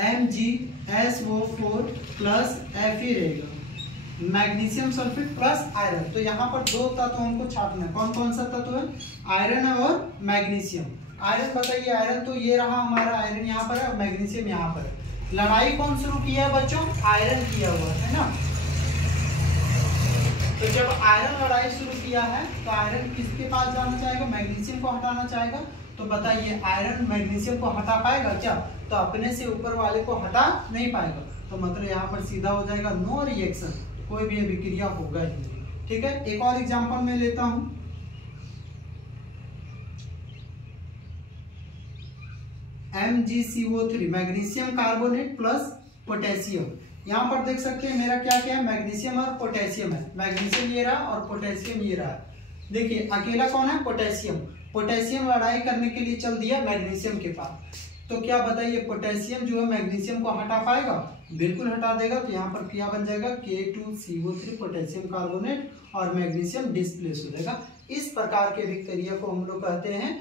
MgSO4 + Fe रहेगा, मैग्नीशियम सल्फेट प्लस आयरन। तो यहाँ पर दो तत्व हमको छाटना है। कौन कौन सा तत्व है? आयरन है और मैग्नीशियम। आयरन बताइए, आयरन तो ये रहा हमारा, आयरन यहाँ पर है और मैग्नीशियम यहाँ पर है। लड़ाई कौन शुरू किया है बच्चों? आयरन किया हुआ है ना। तो जब आयरन लड़ाई शुरू किया है, तो आयरन किसके पास जाना चाहेगा? मैग्नीशियम को हटाना चाहेगा। तो बताइए आयरन मैग्नीशियम को हटा पाएगा क्या? तो अपने से ऊपर वाले को हटा नहीं पाएगा। तो मतलब यहाँ पर सीधा हो जाएगा नो रिएक्शन, कोई भी अभिक्रिया होगा ही नहीं। ठीक है, एक और एग्जांपल मैं लेता हूं, MgCO3 magnesium carbonate plus potassium. यहाँ पर देख सकते हैं मेरा क्या क्या है? मैग्नीशियम और पोटेशियम है। मैग्नीशियम ये रहा और पोटेशियम ये रहा। देखिए अकेला कौन है? पोटेशियम। पोटेशियम लड़ाई करने के लिए चल दिया मैग्नीशियम के पास। तो क्या बताइए, पोटेशियम जो है मैग्नीशियम को हटा पाएगा? बिल्कुल हटा देगा। तो यहाँ पर क्या बन जाएगा? K2CO3 पोटेशियम कार्बोनेट और मैग्नीशियम डिस्प्लेस हो जाएगा। इस प्रकार के अभिक्रिया को हम लोग कहते हैं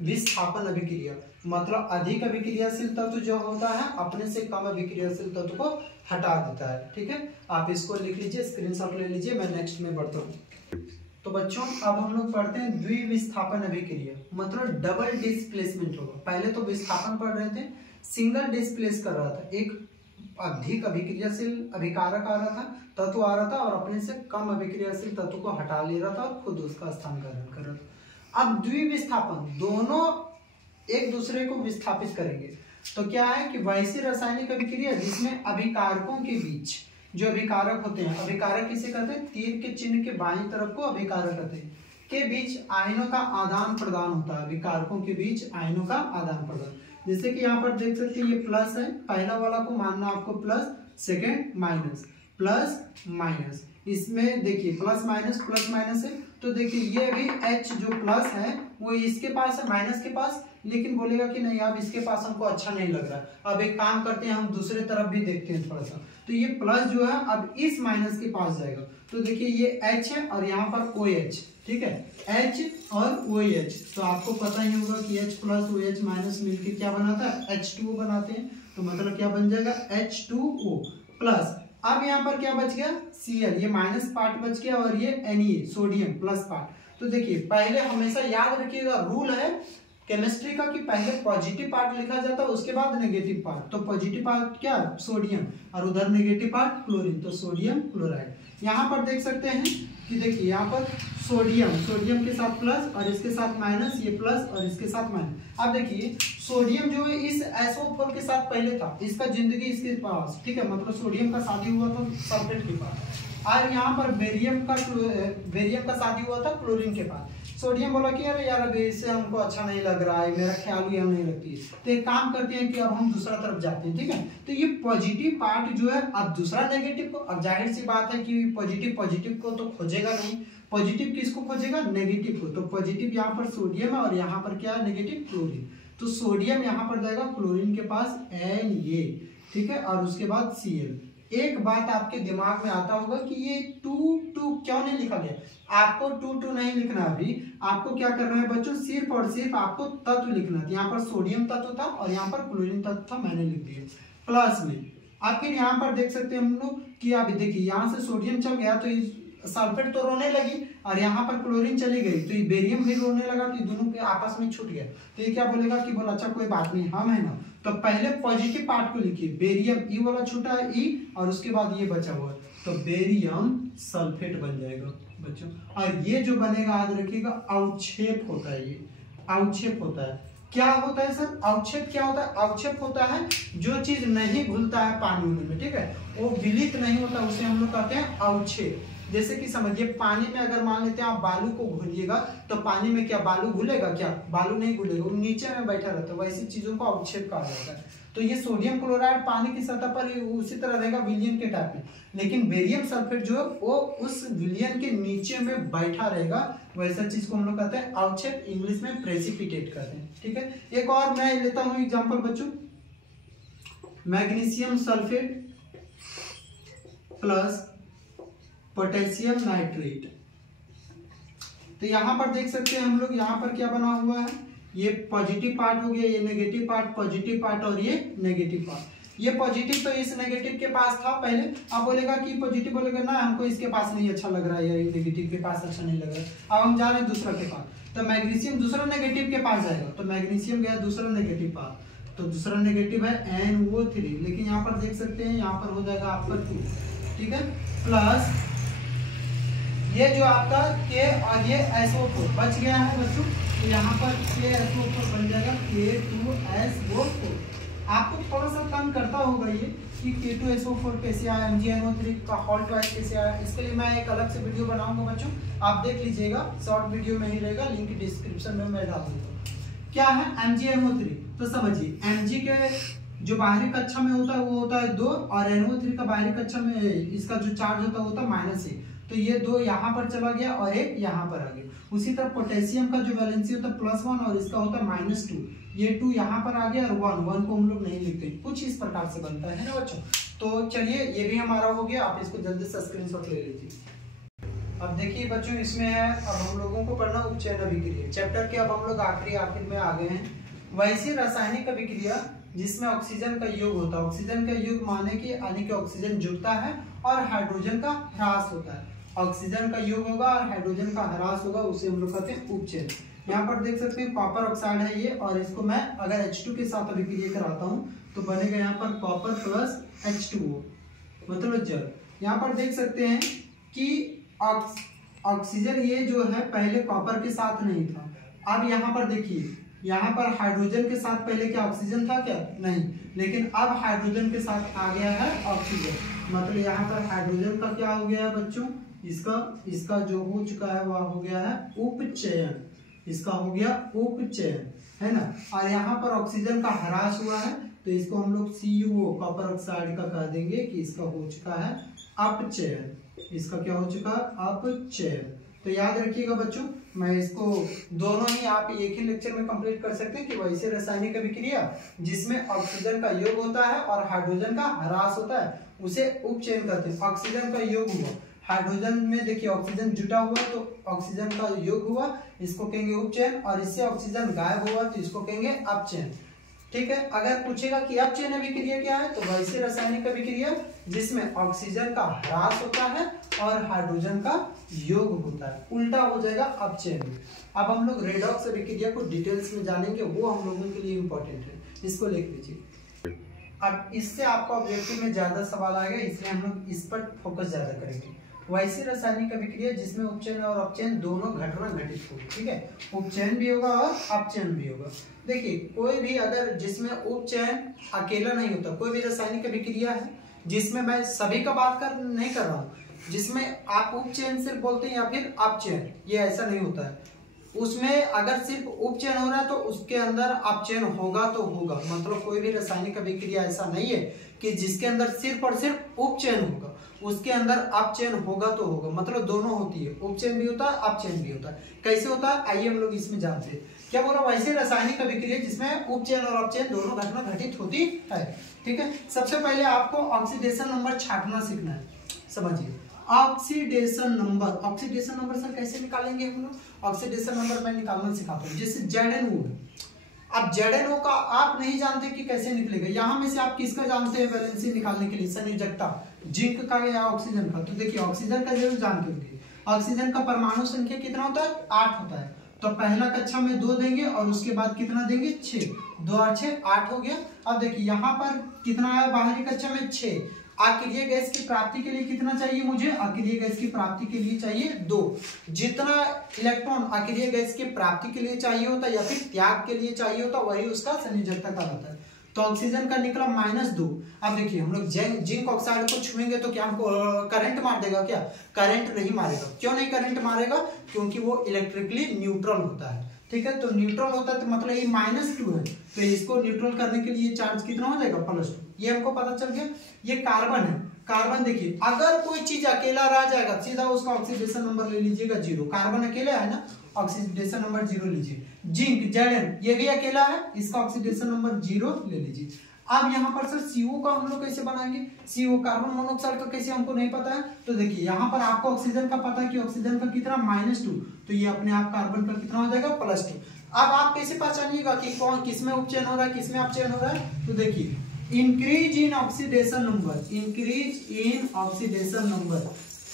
विस्थापन अभिक्रिया। मतलब अधिक अभिक्रियाशील तत्व जो होता है अपने से कम अभिक्रियाशील तत्व को हटा देता है। ठीक है, आप इसको लिख लीजिए, स्क्रीनशॉट ले लीजिए, मैं नेक्स्ट में बढ़ता हूँ। तो बच्चों अब हम लोग पढ़ते हैं द्विविस्थापन अभिक्रिया, मतलब डबल डिस्प्लेसमेंट होगा। पहले तो विस्थापन पढ़ रहे थे, सिंगल डिस्प्लेस कर रहा था, एक अधिक अभिक्रियाशील अभिकारक आ रहा था, तत्व आ रहा था और अपने से कम अभिक्रियाशील तत्व को हटा ले रहा था और खुद उसका स्थान ग्रहण कर रहा था। अब द्विविस्थापन, दोनों एक दूसरे को विस्थापित करेंगे। तो क्या है कि वैसी रासायनिक अभिक्रिया जिसमें अभिकारकों के बीच, जो अभिकारक होते हैं, अभिकारक किसे कहते हैं, तीर के चिन्ह के बाईं तरफ को अभिकारक कहते हैं, के बीच आयनों का आदान प्रदान होता है। अभिकारकों के बीच आयनों का आदान प्रदान, जैसे कि यहाँ पर देख सकते हैं ये प्लस है, पहला वाला को मानना आपको plus, second minus, plus minus. इसमें देखिए प्लस माइनस है, तो देखिए ये भी H जो प्लस है वो इसके पास है, माइनस के पास, लेकिन बोलेगा कि नहीं अब इसके पास हमको अच्छा नहीं लग रहा है। अब एक काम करते हैं, हम दूसरे तरफ भी देखते हैं थोड़ा सा। तो ये प्लस जो है अब इस माइनस के पास जाएगा, तो देखिए ये H है और यहाँ पर OH, ठीक है, H और OH। तो आपको पता ही होगा कि H प्लस OH माइनस मिलकर क्या बनाता है, H2O बनाते हैं। तो मतलब क्या बन जाएगा, H2O प्लस, अब यहाँ पर क्या बच गया, Cl, ये माइनस पार्ट बच गया और ये Na सोडियम प्लस पार्ट। तो देखिए पहले हमेशा याद रखिएगा, रूल है केमिस्ट्री का कि पहले पॉजिटिव पार्ट लिखा जाता है उसके बाद नेगेटिव पार्ट। तो पॉजिटिव पार्ट क्या, सोडियम, और उधर नेगेटिव पार्ट क्लोरीन, तो सोडियम क्लोराइड। यहाँ पर देख सकते हैं कि देखिए यहाँ पर सोडियम के साथ प्लस और इसके साथ माइनस, ये प्लस और इसके साथ माइनस। अब देखिए सोडियम जो है इस SO4 के साथ पहले था, इसका जिंदगी इसके पास, ठीक है, मतलब सोडियम का शादी हुआ था सल्फेट के पास, और यहाँ पर बेरियम का शादी हुआ था क्लोरीन के पास। सोडियम बोला कि अरे यार अभी इससे हमको अच्छा नहीं लग रहा है, मेरा ख्याल ही हम नहीं रखती है, तो एक काम करते हैं कि अब हम दूसरा तरफ जाते हैं, ठीक है। तो ये पॉजिटिव पार्ट जो है अब दूसरा नेगेटिव को, अब जाहिर सी बात है कि पॉजिटिव को तो खोजेगा नहीं, पॉजिटिव किसको खोजेगा, नेगेटिव को। तो पॉजिटिव यहाँ पर सोडियम है और यहाँ पर क्या है, नेगेटिव क्लोरीन। तो सोडियम यहाँ पर जाएगा क्लोरीन के पास Na, ठीक है, और उसके बाद Cl। एक बात आपके दिमाग में आता होगा कि ये 2 क्यों नहीं लिखा गया। आपको 2 नहीं लिखना, अभी आपको क्या करना है बच्चों, सिर्फ और सिर्फ आपको तत्व लिखना है। यहाँ पर सोडियम तत्व था और यहाँ पर क्लोरीन तत्व था, मैंने लिख दिया प्लस में। आप फिर यहाँ पर देख सकते हैं हम लोग कि अभी देखिए यहाँ से सोडियम चल गया तो सल्फेट तो रोने लगी और यहाँ पर क्लोरीन चली गई, तो ये बेरियम भी रोने लगा, तो दोनों के आपस में छूट गया। तो ये क्या बोलेगा कि बोला अच्छा कोई बात नहीं, हम है ना, तो पहले पॉजिटिव पार्ट को लिखिए, बेरियम ई वाला छूटा है ई, और उसके बाद ये बचा हुआ है, तो बेरियम सल्फेट बन जाएगा बच्चों। और ये जो बनेगा याद रखिएगा, अवक्षेप होता है, ये अवक्षेप होता है। क्या होता है सर, अवक्षेप क्या होता है, अवक्षेप होता है जो चीज नहीं घुलता है पानी में, ठीक है, वो विलित नहीं होता, उसे हम लोग कहते हैं अवक्षेप। जैसे कि समझिए पानी में अगर मान लेते हैं आप बालू को घोलिएगा, तो पानी में क्या बालू घुलेगा, क्या बालू नहीं घुलेगा, वो नीचे में बैठा रहता है, वैसी चीजों को अवक्षेप कहा जाता है। तो ये सोडियम क्लोराइड पानी की सतह पर उसी तरह रहेगा विलयन के टाइप में, लेकिन बेरियम सल्फेट जो है वो उस विलयन के नीचे में बैठा रहेगा, वैसा चीज को हम लोग कहते हैं अवक्षेप, इंग्लिश में प्रेसिपिटेट कहते हैं, ठीक है। एक और मैं लेता हूं एग्जांपल बच्चों, magnesium sulphate plus potassium nitrate. तो यहाँ पर देख सकते हैं हम लोग, यहाँ पर क्या बना हुआ है, ये पॉजिटिव पार्ट हो गया, ये नेगेटिव पार्ट, पॉजिटिव पार्ट और ये नेगेटिव पार्ट। ये पॉजिटिव तो इस नेगेटिव के पास था पहले, अब बोलेगा कि पॉजिटिव बोलेगा ना हमको इसके पास नहीं अच्छा लग रहा है, या नेगेटिव के पास अच्छा नहीं लग रहा है, अब हम जा रहे हैं दूसरा के पास। तो मैग्नीशियम दूसरा नेगेटिव के पास जाएगा, तो मैग्नीशियम गया दूसरा नेगेटिव पास, तो दूसरा नेगेटिव है NO3, लेकिन यहाँ पर देख सकते हैं यहाँ पर हो जाएगा आपका 2, ठीक है, प्लस ये जो आपका K और ये SO4 बच गया है बच्चों, तो यहाँ पर KSO4 बन जाएगा K2SO4। आपको थोड़ा सा तंग करता होगा ये कि K2SO4 कैसे आया, MgNO3 का हॉल्ट वाइज कैसे आया, इसके लिए मैं एक अलग से वीडियो बनाऊंगा बच्चों, आप देख लीजिएगा, शॉर्ट वीडियो में ही रहेगा, लिंक डिस्क्रिप्शन में मैं डाल दूंगा। क्या है MgNO3, तो समझिए Mg के जो बाहरी कक्षा में होता है वो होता है 2, और NO3 का बाहरी कक्षा में इसका जो चार्ज होता है -1, तो ये 2 यहाँ पर चला गया और 1 यहाँ पर आ गया। उसी तरह पोटेशियम का जो वैलेंसी होता है +1 और इसका होता है -2, ये 2 यहाँ पर आ गया और 1 को हम लोग नहीं लिखते, कुछ इस प्रकार से बनता है ना बच्चों। तो चलिए ये भी हमारा हो गया, आप इसको जल्दी से स्क्रीनशॉट ले लीजिए। अब देखिए बच्चों इसमें है, अब हम लोगों को पढ़ना उपचयन अभिक्रिया चैप्टर के, अब हम लोग आखिर में आ गए हैं। वैसी रासायनिक अभिक्रिया जिसमें ऑक्सीजन का योग होता है, ऑक्सीजन का योग माने कि यानी कि ऑक्सीजन जुड़ता है और हाइड्रोजन का ह्रास होता है, ऑक्सीजन का योग होगा और हाइड्रोजन का ह्रास होगा, उसे हम लोग कहते हैं उपचयन। यहाँ पर देख सकते हैं कॉपर ऑक्साइड है ये, और इसको मैं अगर H2 के साथ अभिक्रिया कराता हूँ तो बनेगा यहाँ पर कॉपर प्लस H2O मतलब जल। यहाँ पर देख सकते हैं कि ऑक्सीजन ये जो है पहले कॉपर के साथ नहीं था, अब यहाँ पर देखिए यहाँ पर हाइड्रोजन के साथ पहले क्या ऑक्सीजन था क्या? नहीं, लेकिन अब हाइड्रोजन के साथ आ गया है ऑक्सीजन, मतलब यहाँ पर हाइड्रोजन का क्या हो गया है बच्चों, इसका जो हो चुका है वह हो गया है उपचयन, इसका हो गया उपचयन, है ना। और यहाँ पर ऑक्सीजन का ह्रास हुआ है तो इसको हम लोग CuO कॉपर ऑक्साइड का कह देंगे कि इसका हो चुका है अपचयन, इसका क्या हो चुका है? अपचयन। तो याद रखिएगा बच्चों, मैं इसको दोनों ही आप एक ही लेक्चर में कंप्लीट कर सकते हैं कि वैसे रासायनिक अभिक्रिया जिसमें ऑक्सीजन का योग होता है और हाइड्रोजन का ह्रास होता है उसे उपचयन कहते हैं। ऑक्सीजन का योग हुआ, हाइड्रोजन में देखिए ऑक्सीजन जुटा हुआ तो ऑक्सीजन का योग हुआ, इसको कहेंगे उपचयन, और इससे ऑक्सीजन गायब हुआ तो इसको कहेंगे अपचयन। ठीक है, अगर पूछेगा कि अपचयन अभिक्रिया क्या है तो वैसे रासायनिक अभिक्रिया जिसमें ऑक्सीजन का ह्रास होता है और हाइड्रोजन का योग होता है, उल्टा हो जाएगा अपचयन में। अब हम लोग रेडॉक्स अभिक्रिया को डिटेल्स में जानेंगे, वो हम लोगों के लिए इंपॉर्टेंट है, इसको लिख लीजिए। अब इससे आपका ऑब्जेक्टिव में ज्यादा सवाल आएगा, इसलिए हम लोग इस पर फोकस ज्यादा करेंगे। वैसे रासायनिक अभिक्रिया जिसमें उपचयन और अपचयन दोनों घटना घटित होगी, ठीक है, उपचयन भी होगा और अपचयन भी होगा। देखिए कोई भी अगर जिसमें उपचयन अकेला नहीं होता, कोई भी रासायनिक अभिक्रिया है जिसमें मैं सभी का बात नहीं कर रहा हूँ, जिसमें आप उपचयन सिर्फ बोलते हैं या फिर अपचयन, ये ऐसा नहीं होता है। उसमें अगर सिर्फ उपचयन हो रहा है तो उसके अंदर अपचयन होगा तो होगा, मतलब कोई भी रासायनिक अभिक्रिया ऐसा नहीं है कि जिसके अंदर सिर्फ और सिर्फ उपचयन होगा, उसके अंदर अपचयन होगा तो होगा, मतलब दोनों होती है, उपचयन भी होता है अपचयन भी होता है। कैसे होता है आइए हम लोग इसमें जानते हैं। क्या बोला? वैसे रासायनिक अभिक्रिया जिसमें उपचयन और अपचयन दोनों घटना घटित होती है। ठीक है, सबसे पहले आपको ऑक्सीडेशन नंबर छापना सीखना है, समझिए। ऑक्सीडेशन नंबर सर कैसे निकालेंगे हम लोग? ऑक्सीडेशन नंबर मैं निकालना सिखाता हूँ, जैसे ZnO। अब ZnO का आप नहीं जानते कि कैसे निकलेगा, यहाँ में से आप किसका जानते हैं वैलेंसी निकालने के लिए? संयोजकता, जिंक का या ऑक्सीजन का? तो देखिए ऑक्सीजन का जरूर जानते होंगे, ऑक्सीजन का परमाणु संख्या कितना होता है? 8 होता है। तो पहला कक्षा में 2 देंगे और उसके बाद कितना देंगे? 6, 2 और 6 8 हो गया। अब देखिए यहाँ पर कितना आया बाहरी कक्षा में? 6। अक्रिय गैस की प्राप्ति के लिए कितना चाहिए मुझे? अक्रिय गैस की प्राप्ति के लिए चाहिए 2। जितना इलेक्ट्रॉन अक्रिय गैस की प्राप्ति के लिए चाहिए होता है या फिर त्याग के लिए चाहिए होता है वही उसका संयोजकता कहलाता है। तो ऑक्सीजन का निकला -2। अब देखिए हम लोग जिंक ऑक्साइड को छुएंगे तो क्या हमको करंट मार देगा क्या? करंट नहीं मारेगा। क्यों नहीं करंट मारेगा? क्योंकि वो इलेक्ट्रिकली न्यूट्रल होता है। ठीक है, तो न्यूट्रल होता है तो मतलब ये -2 है, तो इसको न्यूट्रल करने के लिए चार्ज कितना हो जाएगा? +2। ये हमको पता चल गया। ये कार्बन है, कार्बन देखिए अगर कोई चीज अकेला रह जाएगा सीधा उसका ऑक्सीडेशन नंबर ले लीजिएगा 0। कार्बन अकेला है ना, ऑक्सीडेशन नंबर 0 लीजिए। जिंक Zn ये भी अकेला है, इसका ऑक्सीडेशन नंबर 0 ले लीजिए। अब यहाँ पर सर CO का हम लोग कैसे बनाएंगे? CO कार्बन मोनोऑक्साइड का कैसे हमको नहीं पता है? तो देखिए यहाँ पर आपको ऑक्सीजन का पता है कि ऑक्सीजन का कितना -2, तो ये अपने आप कार्बन का कितना हो जाएगा? +2। अब आप कैसे पहचानिएगा कि कौन किसमें उपचयन हो रहा है किसमें अपचयन हो रहा है? तो देखिए increase in oxidation number, increase in oxidation number.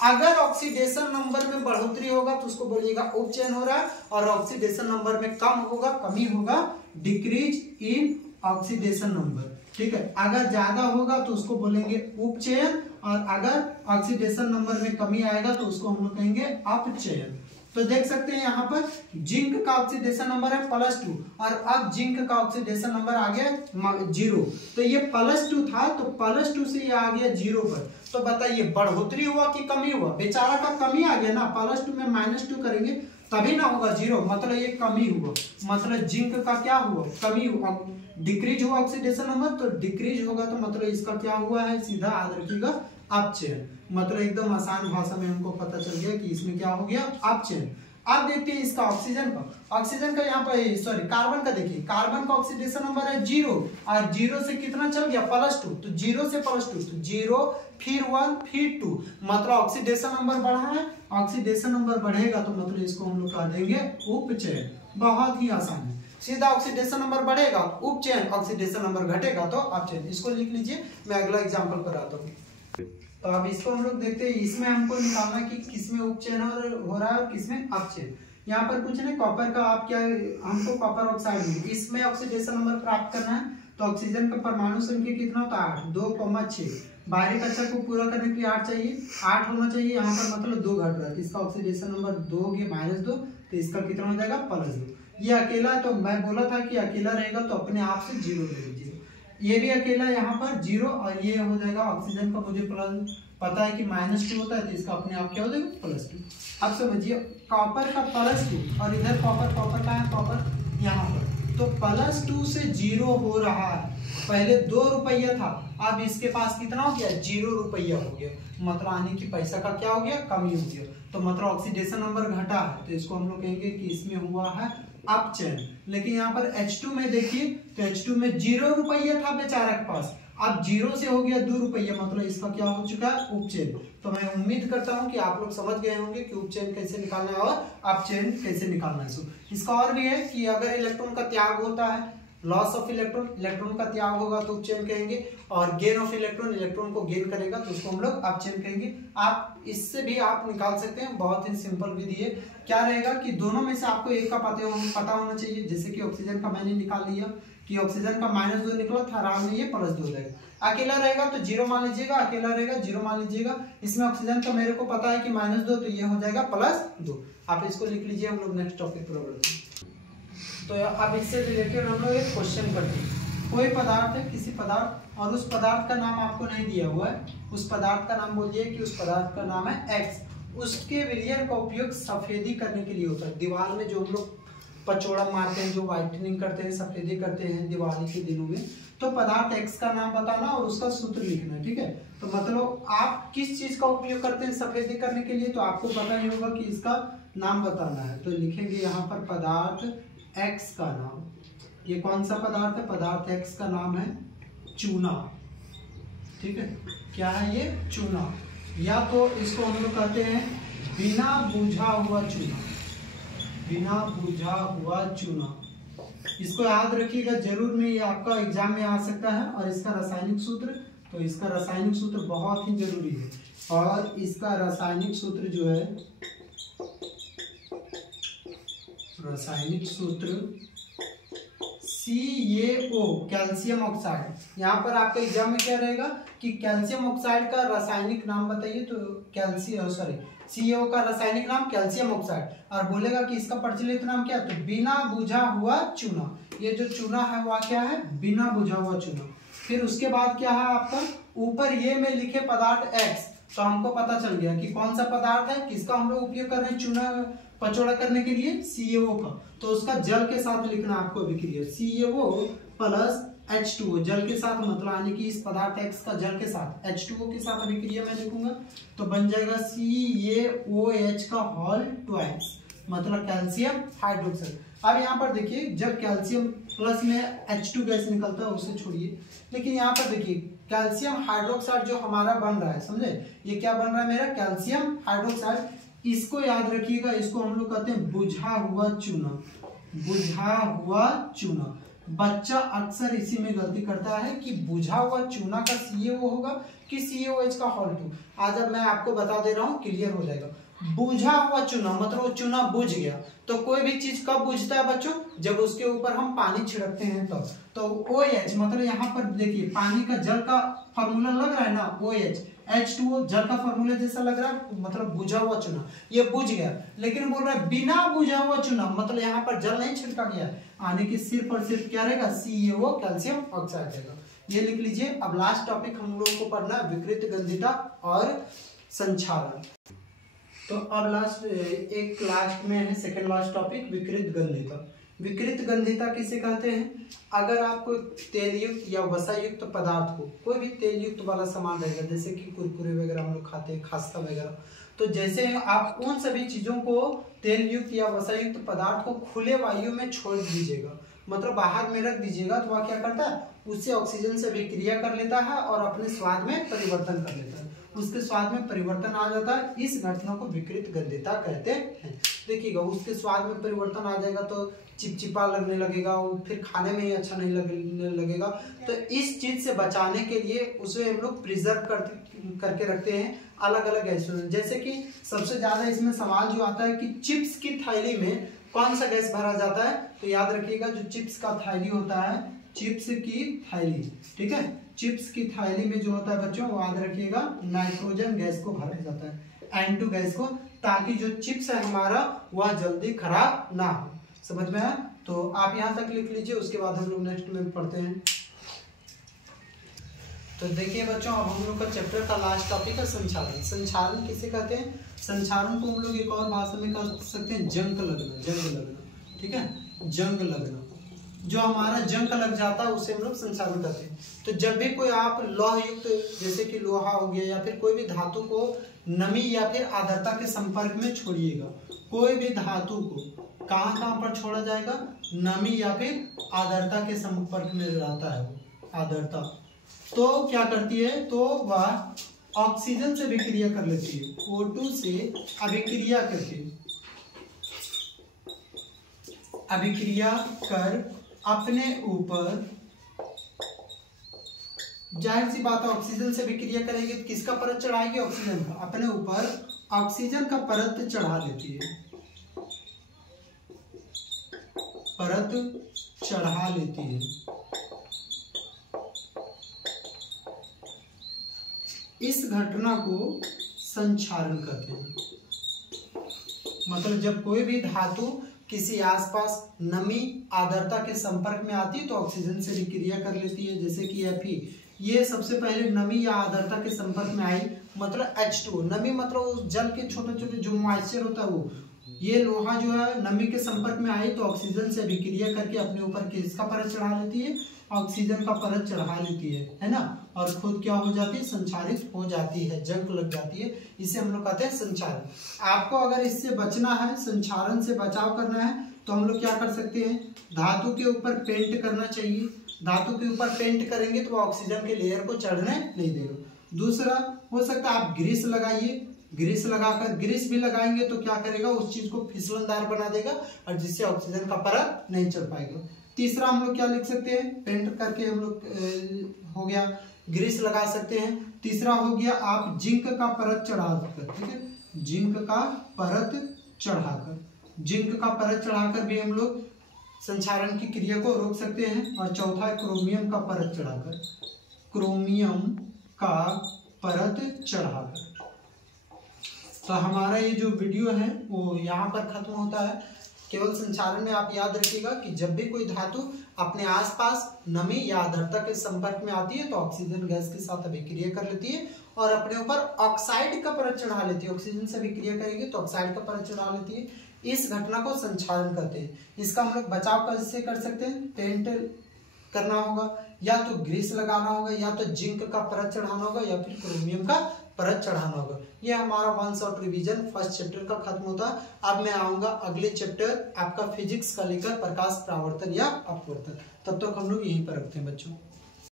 अगर ऑक्सीडेशन नंबर में बढ़ोतरी होगा तो उसको बोलिएगा उपचयन हो रहा है, और ऑक्सीडेशन नंबर में कम होगा कमी होगा डिक्रीज इन ऑक्सीडेशन नंबर। ठीक है, अगर ज्यादा होगा तो उसको बोलेंगे उपचयन, और अगर ऑक्सीडेशन नंबर में कमी आएगा तो उसको हम लोग कहेंगे अपचयन। तो देख सकते हैं यहाँ पर जिंक का ऑक्सीडेशन नंबर है +2 और अब जिंक का ऑक्सीडेशन नंबर आ गया 0। तो ये +2 था तो +2 से ये आ गया 0 पर। तो बताइए बढ़ोतरी हुआ कि कमी हुआ? बेचारा का कमी आ गया ना, +2 में -2 करेंगे तभी ना होगा 0, मतलब ये कमी हुआ, मतलब जिंक का क्या हुआ? कमी हुआ, डिक्रीज हुआ ऑक्सीडेशन नंबर, तो डिक्रीज होगा तो मतलब इसका क्या हुआ है? सीधा याद रखिएगा अपचयन। मतलब एकदम आसान भाषा में हमको पता चल गया कि इसमें क्या हो गया? अपचयन। अब देखते हैं इसका ऑक्सीजन का यहाँ पर सॉरी कार्बन का। देखिए कार्बन का ऑक्सीडेशन नंबर है 0 और 0 से कितना चल गया? +2, तो 0 से +2 तो 0 फिर 1 फिर 2, मतलब ऑक्सीडेशन नंबर बढ़ा है। ऑक्सीडेशन नंबर बढ़ेगा तो मतलब इसको हम लोग कह देंगे उपचयन। बहुत ही आसान है, सीधा ऑक्सीडेशन नंबर बढ़ेगा उपचयन, ऑक्सीडेशन नंबर घटेगा तो अपचयन। इसको लिख लीजिए, मैं अगला एग्जाम्पल पर आता हूँ। तो अब इसको हम लोग देखते हैं, इसमें हमको निकालना कि किसमें उपचयन हो रहा है और किसमें अपचयन। यहाँ पर कुछ नहीं, कॉपर का आप क्या, हमको कॉपर ऑक्साइड मिली, इसमें ऑक्सीडेशन नंबर प्राप्त करना है। तो ऑक्सीजन का परमाणु संख्या कितना होता है 8, 2,6। बाहरी कक्षा को पूरा करने के लिए 8 चाहिए, 8 होना चाहिए। यहाँ पर मतलब 2 घट रहा है, तो इसका ऑक्सीडेशन नंबर 2 हो गया -2, तो इसका कितना हो जाएगा +2। ये अकेला है, तो मैं बोला था कि अकेला रहेगा तो अपने आप से 0 ले लीजिए। ये भी अकेला यहाँ पर 0, और ये हो जाएगा ऑक्सीजन का, मुझे प्लस पता है कि -2 होता है, तो इसका अपने आप क्या हो जाएगा +2। अब समझिए कॉपर का +2, और इधर कॉपर का है, कॉपर यहाँ पर, तो +2 से 0 हो रहा है। पहले 2 रुपया था, अब इसके पास कितना हो गया 0 रुपया हो गया, मतलब आने की पैसा का क्या हो गया कमी हो गया, तो मतलब ऑक्सीडेशन नंबर घटा है, तो इसको हम लोग कहेंगे कि इसमें हुआ है अपचयन। लेकिन यहाँ पर H2 में देखिए, तो H2 में 0 रुपया था बेचारा के पास, अब 0 से हो गया 2 रुपया, मतलब इसका क्या हो चुका है उपचयन। तो मैं उम्मीद करता हूं कि आप लोग समझ गए होंगे कि उपचयन कैसे निकालना है और अपचयन कैसे निकालना है। इसका और भी है कि अगर इलेक्ट्रॉन का त्याग होता है, लॉस ऑफ इलेक्ट्रॉन, इलेक्ट्रॉन का त्याग होगा तो उपचयन कहेंगे, और गेन ऑफ इलेक्ट्रॉन, इलेक्ट्रॉन को गेन करेगा तो उसको हम लोग अपचयन कहेंगे। आप इससे भी आप निकाल सकते हैं, बहुत ही सिंपल विधि है। क्या रहेगा कि दोनों में से आपको एक का पता होना चाहिए। जैसे कि ऑक्सीजन का मैंने निकाल लिया कि ऑक्सीजन का -2 निकला था, आराम में ये +2 हो जाएगा। अकेला रहेगा तो 0 मान लीजिएगा, अकेला रहेगा 0 मान लीजिएगा। इसमें ऑक्सीजन का मेरे को पता है कि -2, तो ये हो जाएगा +2। आप इसको लिख लीजिए, हम लोग नेक्स्ट टॉपिक पर बढ़ते हैं। तो अब इससे रिलेटेड हम लोग एक क्वेश्चन करते हैं। कोई पदार्थ है, किसी पदार्थ, और उस पदार्थ का नाम आपको नहीं दिया हुआ है, उस पदार्थ का नाम बोलिए कि उस पदार्थ का नाम है X। उसके विलयन का उपयोग सफेदी करने के लिए होता है। दीवार में जो हम लोग पचोड़ा मारते हैं, जो व्हाइटनिंग करते हैं, सफेदी करते हैं दिवाली के दिनों में, तो पदार्थ X का नाम बताना और उसका सूत्र लिखना है, ठीक है। तो मतलब आप किस चीज का उपयोग करते हैं सफेदी करने के लिए, तो आपको पता ही होगा कि इसका नाम बताना है। तो लिखेंगे यहाँ पर पदार्थ X का नाम। ये कौन सा पदार्थ है, पदार्थ X का नाम है चूना, ठीक है। क्या है ये चूना, या तो इसको हम लोग कहते हैं बिना बुझा हुआ चूना, बिना बुझा हुआ चूना। इसको याद रखिएगा जरूर में, ये आपका एग्जाम में आ सकता है। और इसका रासायनिक सूत्र, तो इसका रासायनिक सूत्र बहुत ही जरूरी है, और इसका रासायनिक सूत्र जो है, रासायनिक सूत्र CaO, कैल्शियम ऑक्साइड। यहाँ पर आपका एग्जाम में क्या रहेगा कि कैल्शियम ऑक्साइड का रासायनिक नाम बताइए, तो CaO का रासायनिक नाम कैल्शियम ऑक्साइड, और बोलेगा कि इसका प्रचलित नाम क्या है, तो बिना बुझा हुआ चूना। ये जो चूना है वह क्या है, बिना बुझा हुआ चूना। फिर उसके बाद क्या है आपका, ऊपर ये में लिखे पदार्थ X, तो हमको पता चल गया कि कौन सा पदार्थ है, किसका हम लोग उपयोग कर रहे हैं चूना पचौड़ा करने के लिए, CaO का। तो उसका जल के साथ लिखना आपको अभिक्रिया, CaO + H2O, जल के साथ, मतलब यानी कि इस पदार्थ X का जल के साथ H2O के साथ अभिक्रिया मैं लिखूंगा, तो बन जाएगा CaOH का होल ट्वाइस, मतलब कैल्शियम हाइड्रोक्साइड। अब यहाँ पर देखिए, जब कैल्शियम प्लस में H2 गैस निकलता है उसे छोड़िए, लेकिन यहाँ पर देखिए कैल्शियम हाइड्रोक्साइड जो हमारा बन रहा है, समझे, ये क्या बन रहा है मेरा कैल्शियम हाइड्रोक्साइड। इसको याद रखिएगा, इसको हम लोग कहते हैं बुझा हुआ चूना, बुझा हुआ चूना। बच्चा अक्सर इसी में गलती करता है कि बुझा हुआ चूना का CaO होगा कि CaOH का होल 2। आज अब मैं आपको बता दे रहा हूँ, क्लियर हो जाएगा। बुझा हुआ चूना मतलब वो चूना बुझ गया। तो कोई भी चीज कब बुझता है बच्चों, जब उसके ऊपर हम पानी छिड़कते हैं तब। तो OH मतलब यहाँ पर देखिए पानी का, जल का फॉर्मूला लग रहा है ना, OH, H2O जल का फॉर्मूला जैसा लग रहा है, मतलब बुझा हुआ चूना, ये बुझ गया। लेकिन बोल रहा है बिना बुझा हुआ चूना, मतलब यहाँ पर जल नहीं छिड़का गया, आने की सिर्फ और सिर्फ क्या रहेगा, CaO कैल्शियम ऑक्साइड रहेगा। ये लिख लीजिए। अब लास्ट टॉपिक हम लोगों को पढ़ना है विकृत गंधिता और संचालन। तो अब लास्ट में है सेकंड लास्ट टॉपिक, विकृत गंधिता। विकृत गंधिता किसे कहते हैं, अगर आपको तेल युक्त या वसा युक्त पदार्थ को, कोई भी तेल युक्त वाला सामान रहेगा, जैसे कि कुरकुरे वगैरह हम लोग खाते हैं, खास्ता वगैरह, तो जैसे आप उन सभी चीजों को, तेल युक्त या वसा युक्त पदार्थ को खुले वायु में छोड़ दीजिएगा, मतलब बाहर में रख दीजिएगा, तो वह क्या करता है, उससे ऑक्सीजन से विक्रिया कर लेता है और अपने स्वाद में परिवर्तन कर लेता है, उसके स्वाद में परिवर्तन आ जाता है। इस घटना को विकृत गंधिता कहते हैं। देखिएगा, उसके स्वाद में परिवर्तन आ जाएगा तो चिपचिपा लगने लगेगा, वो फिर खाने में ही अच्छा नहीं लगने लगेगा। तो इस चीज से बचाने के लिए उसे हम लोग प्रिजर्व करके रखते हैं अलग अलग गैसों में। जैसे कि सबसे ज्यादा इसमें सवाल जो आता है कि चिप्स की थैली में कौन सा गैस भरा जाता है, तो याद रखिएगा जो चिप्स का थैली होता है, चिप्स की थैली, ठीक है, चिप्स की थैली में जो होता है बच्चों वो याद रखिएगा नाइट्रोजन गैस को भरा जाता है, N2 गैस को, ताकि जो चिप्स है हमारा वह जल्दी खराब ना हो। समझ में आया? तो आप यहाँ तक लिख लीजिए, उसके बाद हम लोग नेक्स्ट में पढ़ते हैं। तो देखिए बच्चों, अब हम लोग का चैप्टर का लास्ट टॉपिक है संचालन। संचालन किसे कहते हैं? संचालन को हम लोग एक और भाषा में कह सकते हैं जंग लगना, जंग लगना, ठीक है, जंग लगना। जो हमारा जंग लग जाता है उसे हम लोग संचालन कहते हैं। तो जब भी कोई आप लौह युक्त जैसे कि लोहा हो गया या फिर कोई भी धातु को नमी या फिर आर्द्रता के संपर्क में छोड़िएगा, कोई भी धातु को कहाँ कहाँ पर छोड़ा जाएगा? नमी या फिर आर्द्रता के संपर्क में रहता है वो आर्द्रता, तो क्या करती है? तो वह ऑक्सीजन से अभिक्रिया कर लेती है, O2 से अभिक्रिया करके, अभिक्रिया कर अपने ऊपर, जाहिर सी बात है ऑक्सीजन से अभिक्रिया करेंगे तो किसका परत चढ़ाएगी? ऑक्सीजन का। अपने ऊपर ऑक्सीजन का परत चढ़ा लेती है, परत चढ़ा लेती है। इस घटना को संचारण कहते हैं। मतलब जब कोई भी धातु किसी आसपास नमी आर्द्रता के संपर्क में आती है तो ऑक्सीजन से विक्रिया कर लेती है। जैसे कि Fe, ये सबसे पहले नमी या आर्द्रता के संपर्क में आई, मतलब H2O, नमी मतलब उस जल के छोटे छोटे जो मॉइस्चर होता है वो, ये लोहा जो है नमी के संपर्क में आई तो ऑक्सीजन से विक्रिया करके अपने ऊपर किसका परत चढ़ा लेती है? ऑक्सीजन का परत चढ़ा लेती है ना, और खुद क्या हो जाती है? संचारित हो जाती है, जंग लग जाती है। इसे हम लोग कहते हैं संचारण। आपको अगर इससे बचना है, संचारण से बचाव करना है, तो हम लोग क्या कर सकते हैं? धातु के ऊपर पेंट करना चाहिए। धातु के ऊपर पेंट करेंगे तो ऑक्सीजन के लेयर को चढ़ने नहीं देगा। दूसरा हो सकता है आप ग्रीस लगाइए, ग्रीस लगाकर, ग्रीस भी लगाएंगे तो क्या करेगा? उस चीज को फिसलनदार बना देगा और जिससे ऑक्सीजन का परत नहीं चढ़ पाएगा। तीसरा हम लोग क्या लिख सकते हैं? पेंट करके हम लोग हो गया, ग्रीस लगा सकते हैं। तीसरा हो गया आप जिंक का परत चढ़ाकर, ठीक है, जिंक का परत चढ़ाकर, जिंक का परत चढ़ाकर भी हम लोग संचारण की क्रिया को रोक सकते हैं। और चौथा है क्रोमियम का परत चढ़ाकर, क्रोमियम का परत चढ़ाकर। तो हमारा ये जो वीडियो है वो यहाँ पर खत्म होता है। केवल संचारण में आप याद रखिएगा कि जब भी कोई धातु अपने आसपास नमी या आर्द्रता के संपर्क में आती है तो ऑक्सीजन गैस के साथ अभिक्रिया कर लेती है और अपने ऊपर ऑक्साइड का परत चढ़ा लेती है। ऑक्सीजन से अभिक्रिया करेगी तो ऑक्साइड का परत चढ़ा लेती है। इस घटना को संचारण कहते हैं। इसका हम लोग बचाव कैसे कर सकते हैं? पेंट करना होगा, या तो ग्रीस लगाना होगा, या तो जिंक का परत चढ़ाना होगा, या फिर क्रोमियम का परत चढ़ाना होगा। ये हमारा one shot revision first chapter का खत्म होता है। अब मैं आऊंगा अगले चैप्टर आपका फिजिक्स का लेकर प्रकाश परावर्तन या अपवर्तन। तब तक हम लोग यहीं पर रखते हैं बच्चों।